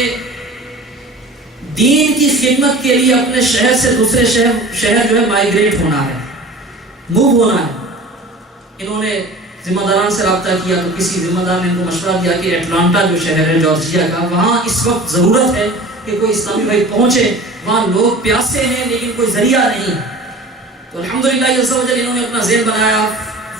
دین کی خدمت کے لیے اپنے شہر سے دوسرے شہر جو ہے مائیگریٹ ہونا ہے، موو ہونا ہے۔ انہوں نے ذمہ داران سے رابطہ کیا تو کسی ذمہ دار نے ان کو مشورہ دیا کہ اٹلانٹا جو شہر ہے جارجیا کا، وہاں اس وقت ضرورت ہے کہ کوئی اسلامی بھائی پہنچے، وہاں لوگ پیاسے ہیں لیکن کوئی ذریعہ نہیں۔ تو الحمدللہ انہوں نے اپنا ذہن بنایا،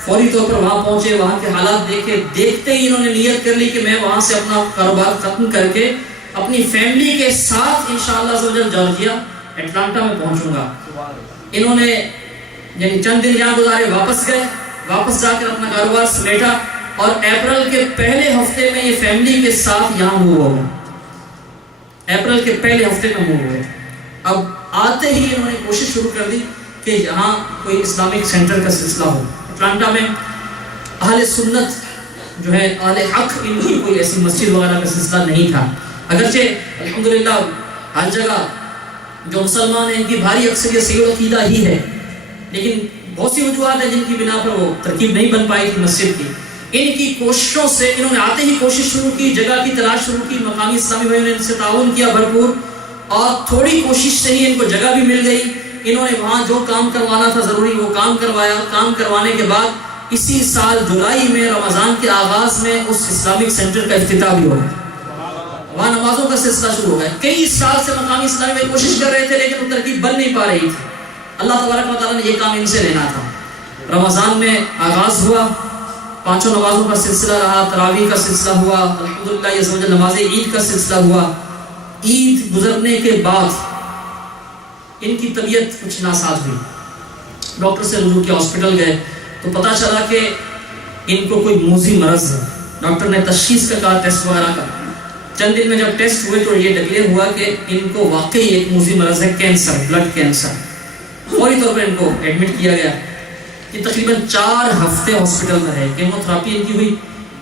فوری طور پر وہاں پہنچے، وہاں کے حالات دیکھے، دیکھتے ہی انہوں نے نیت کر لی کہ میں وہاں سے اپنا کاروبار ختم کر کے اپنی فیملی کے ساتھ انشاءاللہ جارجیا اٹلانٹا میں پہنچوں گا۔ انہوں نے یعنی چند دن یہاں گزارے، واپس گئے، واپس جا کر اپنا کاروبار سمیٹا، اور اپریل کے پہلے ہفتے میں یہ فیملی کے ساتھ یہاں موو ہو گئے۔ اپریل کے پہلے ہفتے میں موو ہوئے۔ اب آتے ہی انہوں نے کوشش شروع کر دی کہ یہاں کوئی اسلامک سینٹر کا سلسلہ ہو۔ اٹلانٹا میں اہل سنت جو ہے، اہل حق، ان کی کوئی ایسی مسجد وغیرہ کا سلسلہ نہیں تھا، اگرچہ الحمدللہ ہر جگہ جو مسلمان ہیں ان کی بھاری اکثریت سید عقیدہ ہی ہے، لیکن بہت سی وجوہات ہیں جن کی بنا پر وہ ترکیب نہیں بن پائی تھی مسجد کی۔ ان کی کوششوں سے انہوں نے آتے ہی کوشش شروع کی، جگہ کی تلاش شروع کی، مقامی اسلامی بھائیوں نے ان سے تعاون کیا بھرپور، اور تھوڑی کوشش سے ہی ان کو جگہ بھی مل گئی۔ انہوں نے وہاں جو کام کروانا تھا ضروری وہ کام کروایا۔ کام کروانے کے بعد اسی سال جولائی میں رمضان کے آغاز میں اس اسلامک سینٹر کا افتتاح بھی ہو گیا۔ وہاں نمازوں کا سلسلہ شروع ہو گیا۔ کئی سال سے مقامی اسلامی بھائی کوشش کر رہے تھے لیکن وہ ترکیب بن نہیں پا رہی تھی۔ اللہ تبارک و تعالیٰ نے یہ کام ان سے لینا تھا۔ رمضان میں آغاز ہوا، 5 نمازوں کا سلسلہ رہا، تراویح کا سلسلہ ہوا، الحمدللہ نماز عید کا سلسلہ ہوا۔ عید گزرنے کے بعد ان کی طبیعت کچھ ناساز ہوئی، ڈاکٹر سے رجوع کیا، ہاسپٹل گئے تو پتا چلا کہ ان کو کوئی موذی مرض ہے۔ ڈاکٹر نے تشخیص کا کہا، ٹیسٹ وغیرہ کا، چند دن میں جب ٹیسٹ ہوئے تو یہ ڈکلیئر ہوا کہ ان کو واقعی ایک موذی مرض ہے، کینسر، بلڈ کینسر۔ فوری طور پر ان کو ایڈمٹ کیا گیا۔ کہ تقریباً 4 ہفتے ہاسپٹل میں رہے. کیموتھراپی ان کی ہوئی.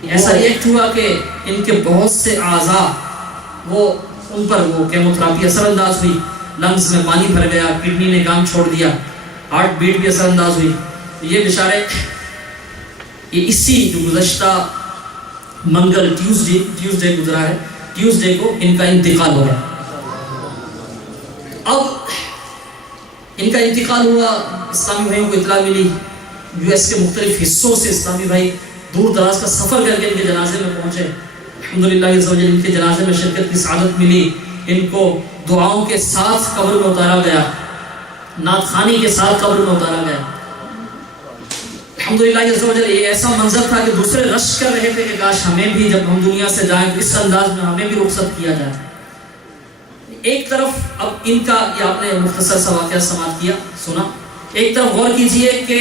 ایسا ریئیکٹ ہوا کہ ان کے بہت سے اعضاء ان پر وہ کیموتھراپی اثر انداز ہوئی. لنگز میں پانی بھر گیا, کڈنی نے کام چھوڑ دیا, ہارٹ بیٹ بھی اثر انداز ہوئی. یہ بیچارے یہ اسی جو گزشتہ منگل ٹیوزڈے گزرا ہے, ٹیوزڈے کو ان کا انتقال ہو گیا. اب ان کا انتقال ہوا, اسلامی بھائیوں کو اطلاع ملی. یو ایس کے مختلف حصوں سے اسلامی بھائی دور دراز کا سفر کر کے ان کے جنازے میں پہنچے. الحمدللہ ان کے جنازے میں شرکت کی سعادت ملی. ان کو دعاؤں کے ساتھ قبر میں اتارا گیا, نعت خوانی کے ساتھ قبر میں اتارا گیا. الحمدللہ یہ ایسا منظر تھا کہ دوسرے رشک کر رہے تھے کہ کاش ہمیں بھی جب ہم دنیا سے جائیں تو اس انداز میں ہمیں بھی رخصت کیا جائے. ایک طرف اب ان کا یہ آپ نے مختصر سا واقعہ سماعت کیا سنا, ایک طرف غور کیجئے کہ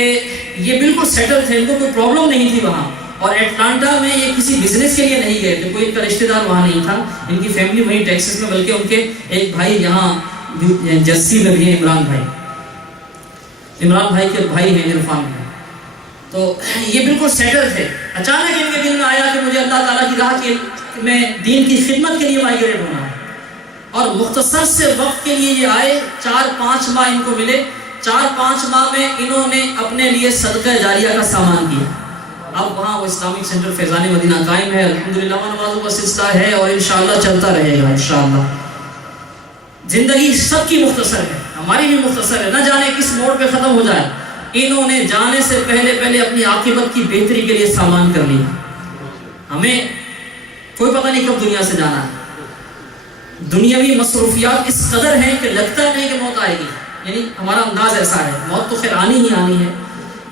یہ بالکل سیٹل تھے, ان کو کوئی پرابلم نہیں تھی وہاں. اور ایٹلانٹا میں یہ کسی بزنس کے لیے نہیں گئے تھے, کوئی ان کا رشتہ دار وہاں نہیں تھا. ان کی فیملی وہیں ٹیکسس میں, بلکہ ان کے ایک بھائی یہاں جرسی میں بھی ہیں, عمران بھائی کے بھائی ہیں عرفان بھائی. تو یہ بالکل سیٹل تھے. اچانک ان کے دل میں آیا کہ مجھے اللہ تعالیٰ کی راہ کی میں دین کی خدمت کے لیے مائیگریٹ ہونا ہے. اور مختصر سے وقت کے لیے یہ آئے. 4-5 ماہ ان کو ملے. 4-5 ماہ میں انہوں نے اپنے لیے صدقہ جاریہ کا سامان دیا. اب وہاں وہ اسلامک سینٹر فیضان مدینہ قائم ہے. الحمدللہ نمازوں کا سلسلہ ہے اور انشاءاللہ چلتا رہے گا انشاءاللہ. زندگی سب کی مختصر ہے, ہماری بھی مختصر ہے, نہ جانے کس موڑ پہ ختم ہو جائے. انہوں نے جانے سے پہلے اپنی عاقبت کی بہتری کے لیے سامان کر لیا. ہمیں کوئی پتہ نہیں کب دنیا سے جانا ہے. دنیاوی مصروفیات اس قدر ہیں کہ لگتا نہیں کہ موت آئے گی. یعنی ہمارا انداز ایسا ہے, موت تو خیر آنی ہی آنی ہے.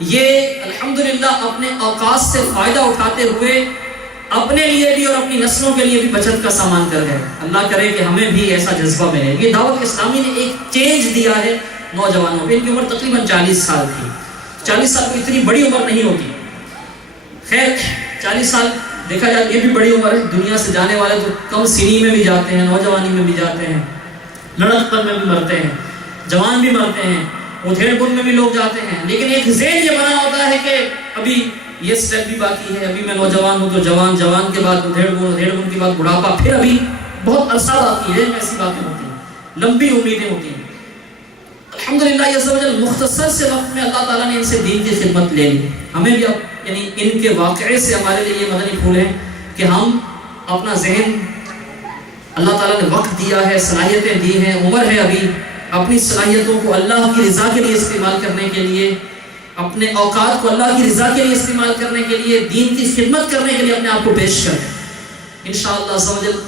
یہ الحمدللہ اپنے اوقات سے فائدہ اٹھاتے ہوئے اپنے لیے بھی اور اپنی نسلوں کے لیے بھی بچت کا سامان کر گئے. اللہ کرے کہ ہمیں بھی ایسا جذبہ ملے. یہ دعوت اسلامی نے ایک چینج دیا ہے نوجوانوں پہ. ان کی عمر تقریباً 40 سال تھی. 40 سال کو اتنی بڑی عمر نہیں ہوتی. خیر 40 سال دیکھا جائے یہ بھی بڑی عمر ہے. دنیا سے جانے والے تو کم سنی میں بھی جاتے ہیں, نوجوانی میں بھی جاتے ہیں, لڑک پن میں بھی مرتے ہیں, جوان بھی مرتے ہیں, ادھیڑ بن میں بھی لوگ جاتے ہیں. لیکن ایک ذہن یہ بنا ہوتا ہے کہ ابھی یہ سٹیپ بھی باقی ہے, ابھی میں نوجوان ہوں تو جوان کے بعد ادھیڑ بن کے بعد بڑھاپا, پھر ابھی بہت عرصہ باقی ہے. ایسی باتیں ہوتی ہیں, لمبی امیدیں ہوتی ہیں. الحمدللہ یہ مختصر سے وقت میں اللہ تعالیٰ نے ان سے دین کی خدمت لے لی. ہمیں بھی اب یعنی ان کے واقعے سے ہمارے لیے یہ مدنی پھول ہے کہ ہم اپنا ذہن, اللہ تعالیٰ نے وقت دیا ہے, صلاحیتیں دی ہیں, عمر ہے ابھی, اپنی صلاحیتوں کو اللہ کی رضا کے لیے استعمال کرنے کے لیے, اپنے اوقات کو اللہ کی رضا کے لیے استعمال کرنے کے لیے, دین کی خدمت کرنے کے لیے اپنے آپ کو پیش کریں. انشاءاللہ عزوجل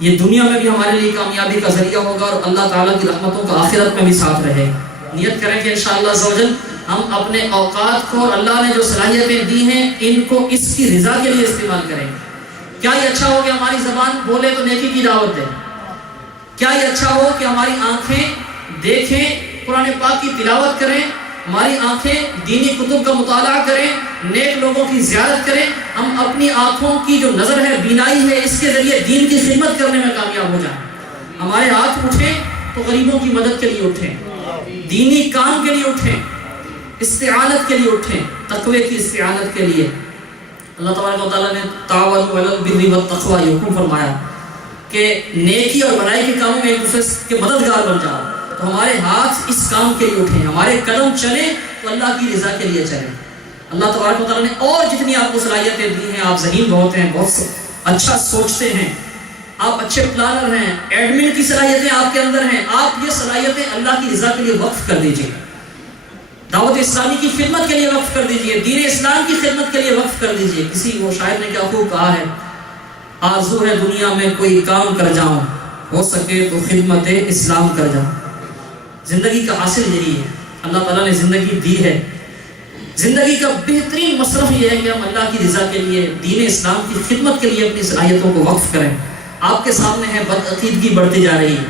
یہ دنیا میں بھی ہمارے لیے کامیابی کا ذریعہ ہوگا اور اللہ تعالیٰ کی رحمتوں کا آخرت میں بھی ساتھ رہے. نیت کریں کہ انشاءاللہ عزوجل ہم اپنے اوقات کو اور اللہ نے جو صلاحیتیں دی ہیں ان کو اس کی رضا کے لیے استعمال کریں. کیا یہ اچھا ہو کہ ہماری زبان بولے تو نیکی کی دعوت دے. کیا یہ اچھا ہو کہ ہماری آنکھیں دیکھیں, قرآن پاک کی تلاوت کریں, ہماری آنکھیں دینی کتب کا مطالعہ کریں, نیک لوگوں کی زیارت کریں. ہم اپنی آنکھوں کی جو نظر ہے, بینائی ہے, اس کے ذریعے دین کی خدمت کرنے میں کامیاب ہو جائیں. ہمارے ہاتھ اٹھیں تو غریبوں کی مدد کے لیے اٹھیں, دینی کام کے لیے اٹھیں, استعانت کے لیے اٹھیں, تقوی کی استعانت کے لیے. اللہ تبارک و تعالیٰ نے تعاونوا علی البر والتقوی یہ حکم فرمایا کہ نیکی اور بھلائی کے کاموں میں ایک دوسرے کے مددگار بن جاؤ. تو ہمارے ہاتھ اس کام کے لیے اٹھیں, ہمارے قدم چلیں تو اللہ کی رضا کے لیے چلیں. اللہ تبارک و تعالیٰ نے اور جتنی آپ کو صلاحیتیں دی ہیں, آپ ذہین بہت ہیں, بہت اچھا سوچتے ہیں, آپ اچھے پلانر ہیں, ایڈمن کی صلاحیتیں آپ کے اندر ہیں, آپ یہ صلاحیتیں اللہ کی رضا کے لیے وقف کر دیجئے, دعوت اسلامی کی خدمت کے لیے وقف کر دیجئے, دین اسلام کی خدمت کے لیے وقف کر دیجئے. کسی وہ شاعر نے کیا خوب کہا ہے, آرزو ہے دنیا میں کوئی کام کر جاؤں, ہو سکے تو خدمت اسلام کر جاؤں. زندگی کا حاصل یہی ہے, اللہ تعالیٰ نے زندگی دی ہے. زندگی کا بہترین مصرف یہ ہے کہ ہم اللہ کی رضا کے لیے, دین اسلام کی خدمت کے لیے اپنی صلاحیتوں کو وقف کریں. آپ کے سامنے ہے بدعقیدگی بڑھتی جا رہی ہے.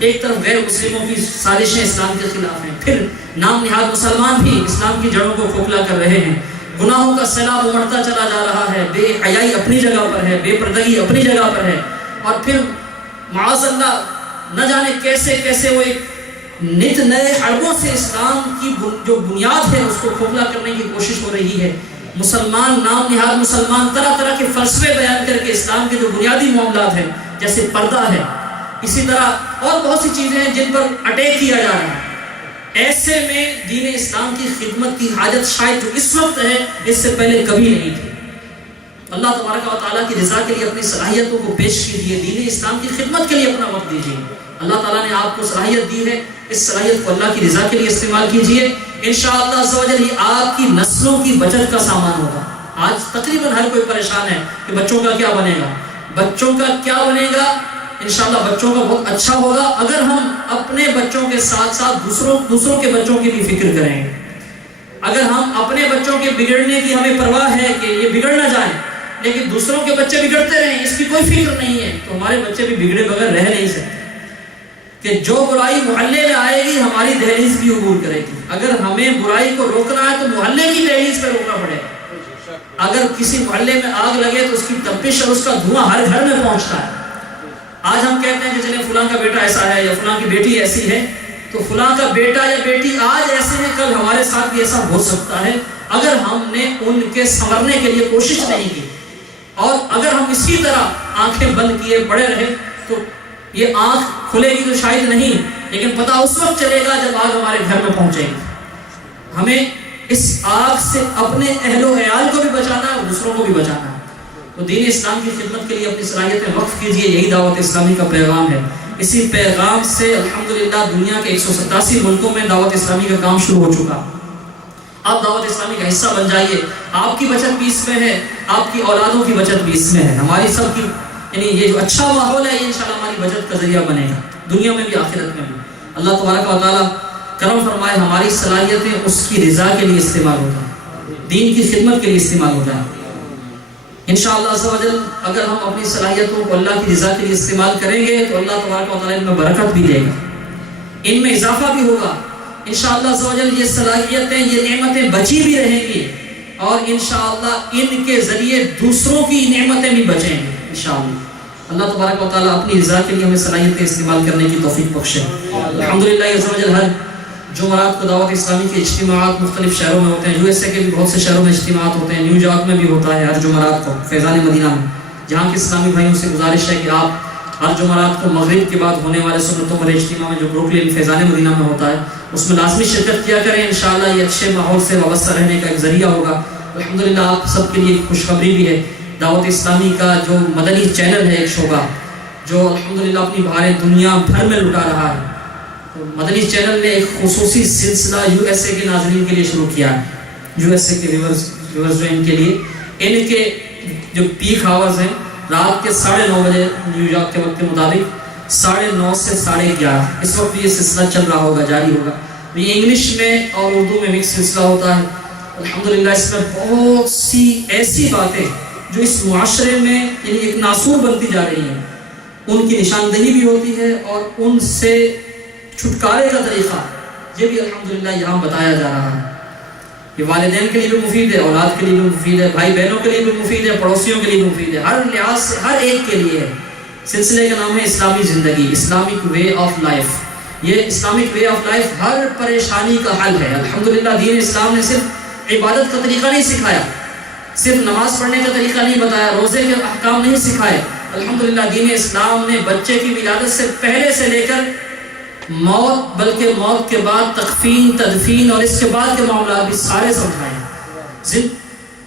ایک طرف غیر مسلموں کی سازشیں اسلام کے خلاف ہیں, پھر نام نہاد مسلمان بھی اسلام کی جڑوں کو کھوکھلا کر رہے ہیں. گناہوں کا سیلاب امڑتا چلا جا رہا ہے, بے حیائی اپنی جگہ پر ہے, بے پردگی اپنی جگہ پر ہے, اور پھر معاذ اللہ نہ جانے کیسے کیسے وہ ایک نت نئے حربوں سے اسلام کی جو بنیاد ہے اس کو کھوکھلا کرنے کی کوشش ہو رہی ہے. مسلمان نام نہاد مسلمان طرح طرح کے فلسفے بیان کر کے اسلام کے جو بنیادی معاملات ہیں جیسے پردہ ہے، اسی طرح اور بہت سی چیزیں ہیں جن پر اٹیک کیا جا رہا ہے. ایسے میں دین اسلام کی خدمت کی حاجت شاید جو اس وقت ہے اس سے پہلے کبھی نہیں تھی. اللہ تبارک و تعالیٰ کی رضا کے لیے اپنی صلاحیتوں کو پیش کیجیے، دین اسلام کی خدمت کے لیے اپنا وقت دیجیے. اللہ تعالیٰ نے آپ کو صلاحیت دی ہے، اس صلاحیت کو اللہ کی رضا کے لیے استعمال کیجیے. انشاءاللہ عز و جل یہ آپ کی نسلوں کی بچت کا سامان ہوگا. آج تقریباً ہر کوئی پریشان ہے کہ بچوں کا کیا بنے گا، بچوں کا کیا بنے گا. انشاءاللہ بچوں کا بہت اچھا ہوگا اگر ہم اپنے بچوں کے ساتھ ساتھ دوسروں کے بچوں کی بھی فکر کریں. اگر ہم اپنے بچوں کے بگڑنے کی ہمیں پرواہ ہے کہ یہ بگڑ نہ جائیں لیکن دوسروں کے بچے بگڑتے رہیں اس کی کوئی فکر نہیں ہے تو ہمارے بچے بھی بگڑے بغیر رہ نہیں سکتے. کہ جو برائی محلے میں آئے گی ہماری دہلیز بھی عبور کرے گی. اگر ہمیں برائی کو روکنا ہے تو محلے کی دہلیز پہ روکنا پڑے گا. اگر کسی محلے میں آگ لگے تو اس کی تپش اور اس کا دھواں ہر گھر میں پہنچتا ہے. آج ہم کہتے ہیں کہ چلیں فلاں کا بیٹا ایسا ہے یا فلاں کی بیٹی ایسی ہے تو فلاں کا بیٹا یا بیٹی آج ایسے ہیں کل ہمارے ساتھ بھی ایسا ہو سکتا ہے اگر ہم نے ان کے سنورنے کے لیے کوشش نہیں کی. اور اگر ہم اسی طرح آنکھیں بند کیے پڑے رہے تو یہ آنکھ کھلے گی تو شاید نہیں لیکن پتہ اس وقت چلے گا جب آگ ہمارے گھر میں پہنچے گی. ہمیں اس آگ سے اپنے اہل و عیال کو بھی بچانا ہے اور دوسروں کو بھی بچانا ہے. تو دین اسلام کی خدمت کے لیے اپنی صلاحیتیں وقف کیجیے. یہی دعوت اسلامی کا پیغام ہے. اسی پیغام سے الحمدللہ دنیا کے 187 ملکوں میں دعوت اسلامی کا کام شروع ہو چکا. آپ دعوت اسلامی کا حصہ بن جائیے. آپ کی بچت بھی اس میں ہے، آپ کی اولادوں کی بچت بھی اس میں ہے. ہماری سب کی یعنی یہ جو اچھا ماحول ہے یہ انشاءاللہ ہماری بچت کا ذریعہ بنے گا دنیا میں بھی آخرت میں بھی. اللہ تبارک و تعالیٰ کرم فرمائے ہماری صلاحیتیں اس کی رضا کے لیے استعمال ہو جائیں، دین کی خدمت کے لیے استعمال ہو جائیں. انشاءاللہ عز و جل اگر ہم اپنی صلاحیتوں کو اللہ کی رضا کے لیے استعمال کریں گے تو اللہ تبارک و تعالیٰ ان میں برکت بھی دے گا، ان میں اضافہ بھی ہوگا. انشاءاللہ عز و جل یہ صلاحیتیں یہ نعمتیں بچی بھی رہیں گی اور انشاءاللہ ان کے ذریعے دوسروں کی نعمتیں بھی بچیں گی انشاءاللہ. اللہ تبارک و تعالیٰ اپنی رضا کے لیے ہمیں صلاحیتیں استعمال کرنے کی توفیق بخشے. الحمدللہ عز و جل ہر جمعرات کو دعوت اسلامی کے اجتماعات مختلف شہروں میں ہوتے ہیں. یو ایس اے کے بھی بہت سے شہروں میں اجتماعات ہوتے ہیں. نیو یارک میں بھی ہوتا ہے ہر جمعرات کو فیضان مدینہ میں. جہاں کے اسلامی بھائیوں سے گزارش ہے کہ آپ ہر جمعرات کو مغرب کے بعد ہونے والے سنتوں والے اجتماع میں جو بروکلین فیضان مدینہ میں ہوتا ہے اس میں لازمی شرکت کیا کریں. انشاءاللہ یہ اچھے ماحول سے وابستہ رہنے کا ایک ذریعہ ہوگا. الحمدللہ آپ سب کے لیے خوشخبری بھی ہے. دعوت اسلامی کا جو مدنی چینل ہے ایک شعبہ جو الحمدللہ اپنی بھاریں دنیا بھر میں لٹا رہا ہے. تو مدنی چینل نے ایک خصوصی سلسلہ یو ایس اے کے ناظرین کے لیے شروع کیا ہے. یو ایس اے کے ویورز جو ان کے لیے ان کے جو پیک آورز ہیں رات کے 9:30 بجے نیو یارک کے وقت کے مطابق 9:30 سے 11:30 اس وقت یہ سلسلہ چل رہا ہوگا، جاری ہوگا. یہ انگلش میں اور اردو میں مکس سلسلہ ہوتا ہے. الحمدللہ اس میں بہت سی ایسی باتیں جو اس معاشرے میں یعنی ایک ناسور بنتی جا رہی ہیں ان کی نشاندہی بھی ہوتی ہے اور ان سے چھٹکارے کا طریقہ یہ بھی الحمدللہ یہاں بتایا جا رہا ہے. یہ والدین کے لیے بھی مفید ہے، اولاد کے لیے بھی مفید ہے، بھائی بہنوں کے لیے بھی مفید ہے، پڑوسیوں کے لیے بھی مفید ہے، ہر لحاظ سے ہر ایک کے لیے ہے. سلسلے کا نام ہے اسلامی زندگی، اسلامک وے آف لائف. یہ اسلامک وے آف لائف ہر پریشانی کا حل ہے. الحمدللہ دین اسلام نے صرف عبادت کا طریقہ نہیں سکھایا، صرف نماز پڑھنے کا طریقہ نہیں بتایا، روزے کے احکام نہیں سکھائے. الحمدللہ دین اسلام نے بچے کی ولادت سے پہلے سے لے کر موت بلکہ موت کے بعد تکفین تدفین اور اس کے بعد کے معاملات بھی سارے سمجھائے.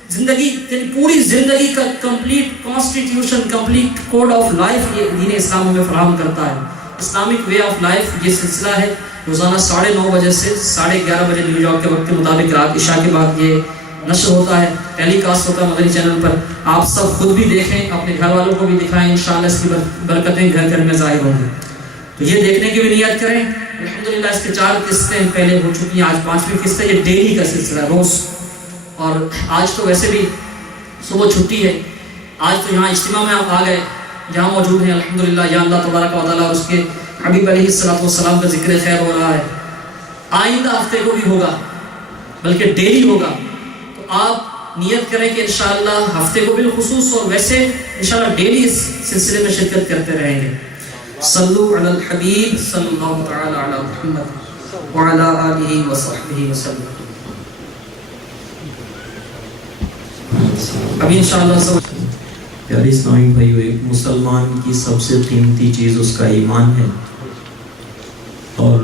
زندگی پوری زندگی کا complete constitution complete code of life یہ دین اسلام ہمیں فراہم کرتا ہے. اسلامک وے آف لائف یہ سلسلہ ہے روزانہ 9:30 بجے سے 11:30 بجے نیو یارک کے وقت کے مطابق رات عشاء کے بعد یہ نشر ہوتا ہے، ٹیلی کاسٹ ہوتا ہے مدنی چینل پر. آپ سب خود بھی دیکھیں، اپنے گھر والوں کو بھی دکھائیں. انشاءاللہ اس کی برکتیں گھر گھر میں ظاہر ہوں گی. تو یہ دیکھنے کی بھی نیت کریں. الحمدللہ اس کے 4 قسطیں پہلے ہو چکی ہیں، آج 5ویں قسط ہے. یہ ڈیلی کا سلسلہ ہے روز. اور آج تو ویسے بھی صبح چھٹی ہے، آج تو یہاں اجتماع میں آپ آ گئے، جہاں موجود ہیں الحمدللہ. یا اللہ تبارک و تعالیٰ اور اس کے حبیب علیہ السلام کا ذکر خیر ہو رہا ہے. آئندہ ہفتے کو بھی ہوگا بلکہ ڈیلی ہوگا. تو آپ نیت کریں کہ انشاءاللہ ہفتے کو بالخصوص اور ویسے انشاءاللہ ڈیلی اس سلسلے میں شرکت کرتے رہیں گے. صلو علی الحبیب صلی اللہ تعالی علی محمد. وعلى آلہ وصحبہ وسلم۔ ابھی انشاءاللہ پیارے اسلامی بھائیو، ایک مسلمان کی سب سے قیمتی چیز اس کا ایمان ہے، اور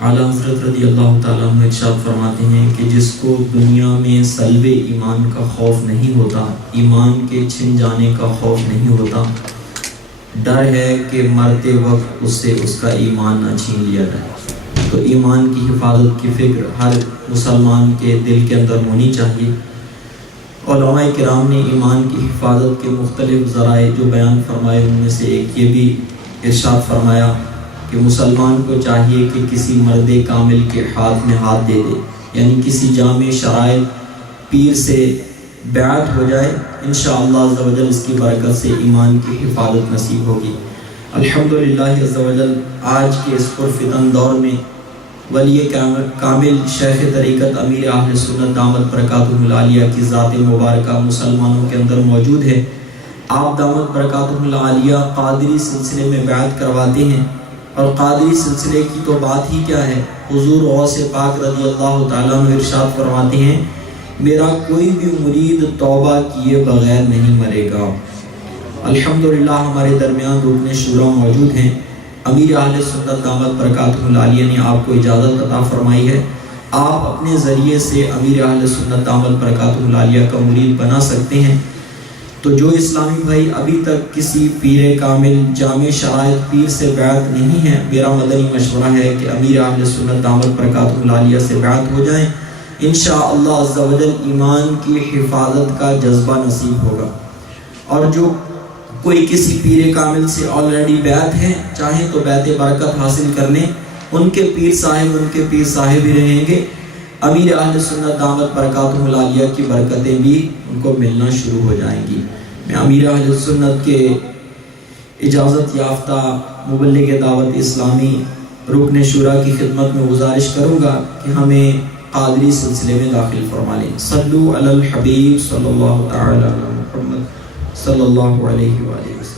اعلیٰ حضرت رضی اللہ تعالیٰ عنہ ارشاد فرماتے ہیں کہ جس کو دنیا میں سلب ایمان کا خوف نہیں ہوتا، ایمان کے چھن جانے کا خوف نہیں ہوتا، ڈر ہے کہ مرتے وقت اس سے اس کا ایمان نہ چھین لیا جائے۔ تو ایمان کی حفاظت کی فکر ہر مسلمان کے دل کے اندر ہونی چاہیے۔ علماء کرام نے ایمان کی حفاظت کے مختلف ذرائع جو بیان فرمائے، ان میں سے ایک یہ بھی ارشاد فرمایا کہ مسلمان کو چاہیے کہ کسی مرد کامل کے ہاتھ میں ہاتھ دے دے، یعنی کسی جامع شرائط پیر سے بیعت ہو جائے، انشاءاللہ عز و جل اس کی برکت سے ایمان کی حفاظت نصیب ہوگی۔ الحمدللہ عز و جل آج کے اس پرفتن دور میں ولی کامل شیخ طریقت امیر اہل سنت دامت برکاتہ العالیہ کی ذات مبارکہ مسلمانوں کے اندر موجود ہے۔ آپ دامت برکاتہ العالیہ قادری سلسلے میں بیعت کرواتے ہیں، اور قادری سلسلے کی تو بات ہی کیا ہے، حضور غوث پاک رضی اللہ تعالیٰ عنہ ارشاد فرماتے ہیں میرا کوئی بھی مرید توبہ کیے بغیر نہیں مرے گا۔ الحمدللہ ہمارے درمیان رکن شورا موجود ہیں، امیر اہل سنت دامت برکاتہ العالیہ نے آپ کو اجازت عطا فرمائی ہے، آپ اپنے ذریعے سے امیر اہل سنت دامت برکاتہ العالیہ کا مرید بنا سکتے ہیں۔ تو جو اسلامی بھائی ابھی تک کسی پیر کامل جامع شرائط پیر سے بیعت نہیں ہے، میرا مدنی مشورہ ہے کہ امیر اہل سنت دامت برکاتہ العالیہ سے بیعت ہو جائیں، انشاءاللہ عز و جل ایمان کی حفاظت کا جذبہ نصیب ہوگا۔ اور جو کوئی کسی پیر کامل سے آلریڈی بیعت ہے، چاہیں تو بیعت برکت حاصل کر لیں، ان کے پیر صاحب ہی رہیں گے، امیر اہل سنت دامت برکاتہ العالیہ کی برکتیں بھی ان کو ملنا شروع ہو جائیں گی۔ میں امیر اہل سنت کے اجازت یافتہ مبلغ دعوت اسلامی رکن شورا کی خدمت میں گزارش کروں گا کہ ہمیں قادری سلسلے میں داخل فرما لیں۔ صلو علی الحبیب صلی اللہ تعالی علی محمد صلی اللہ علیہ وآلہ وسلم۔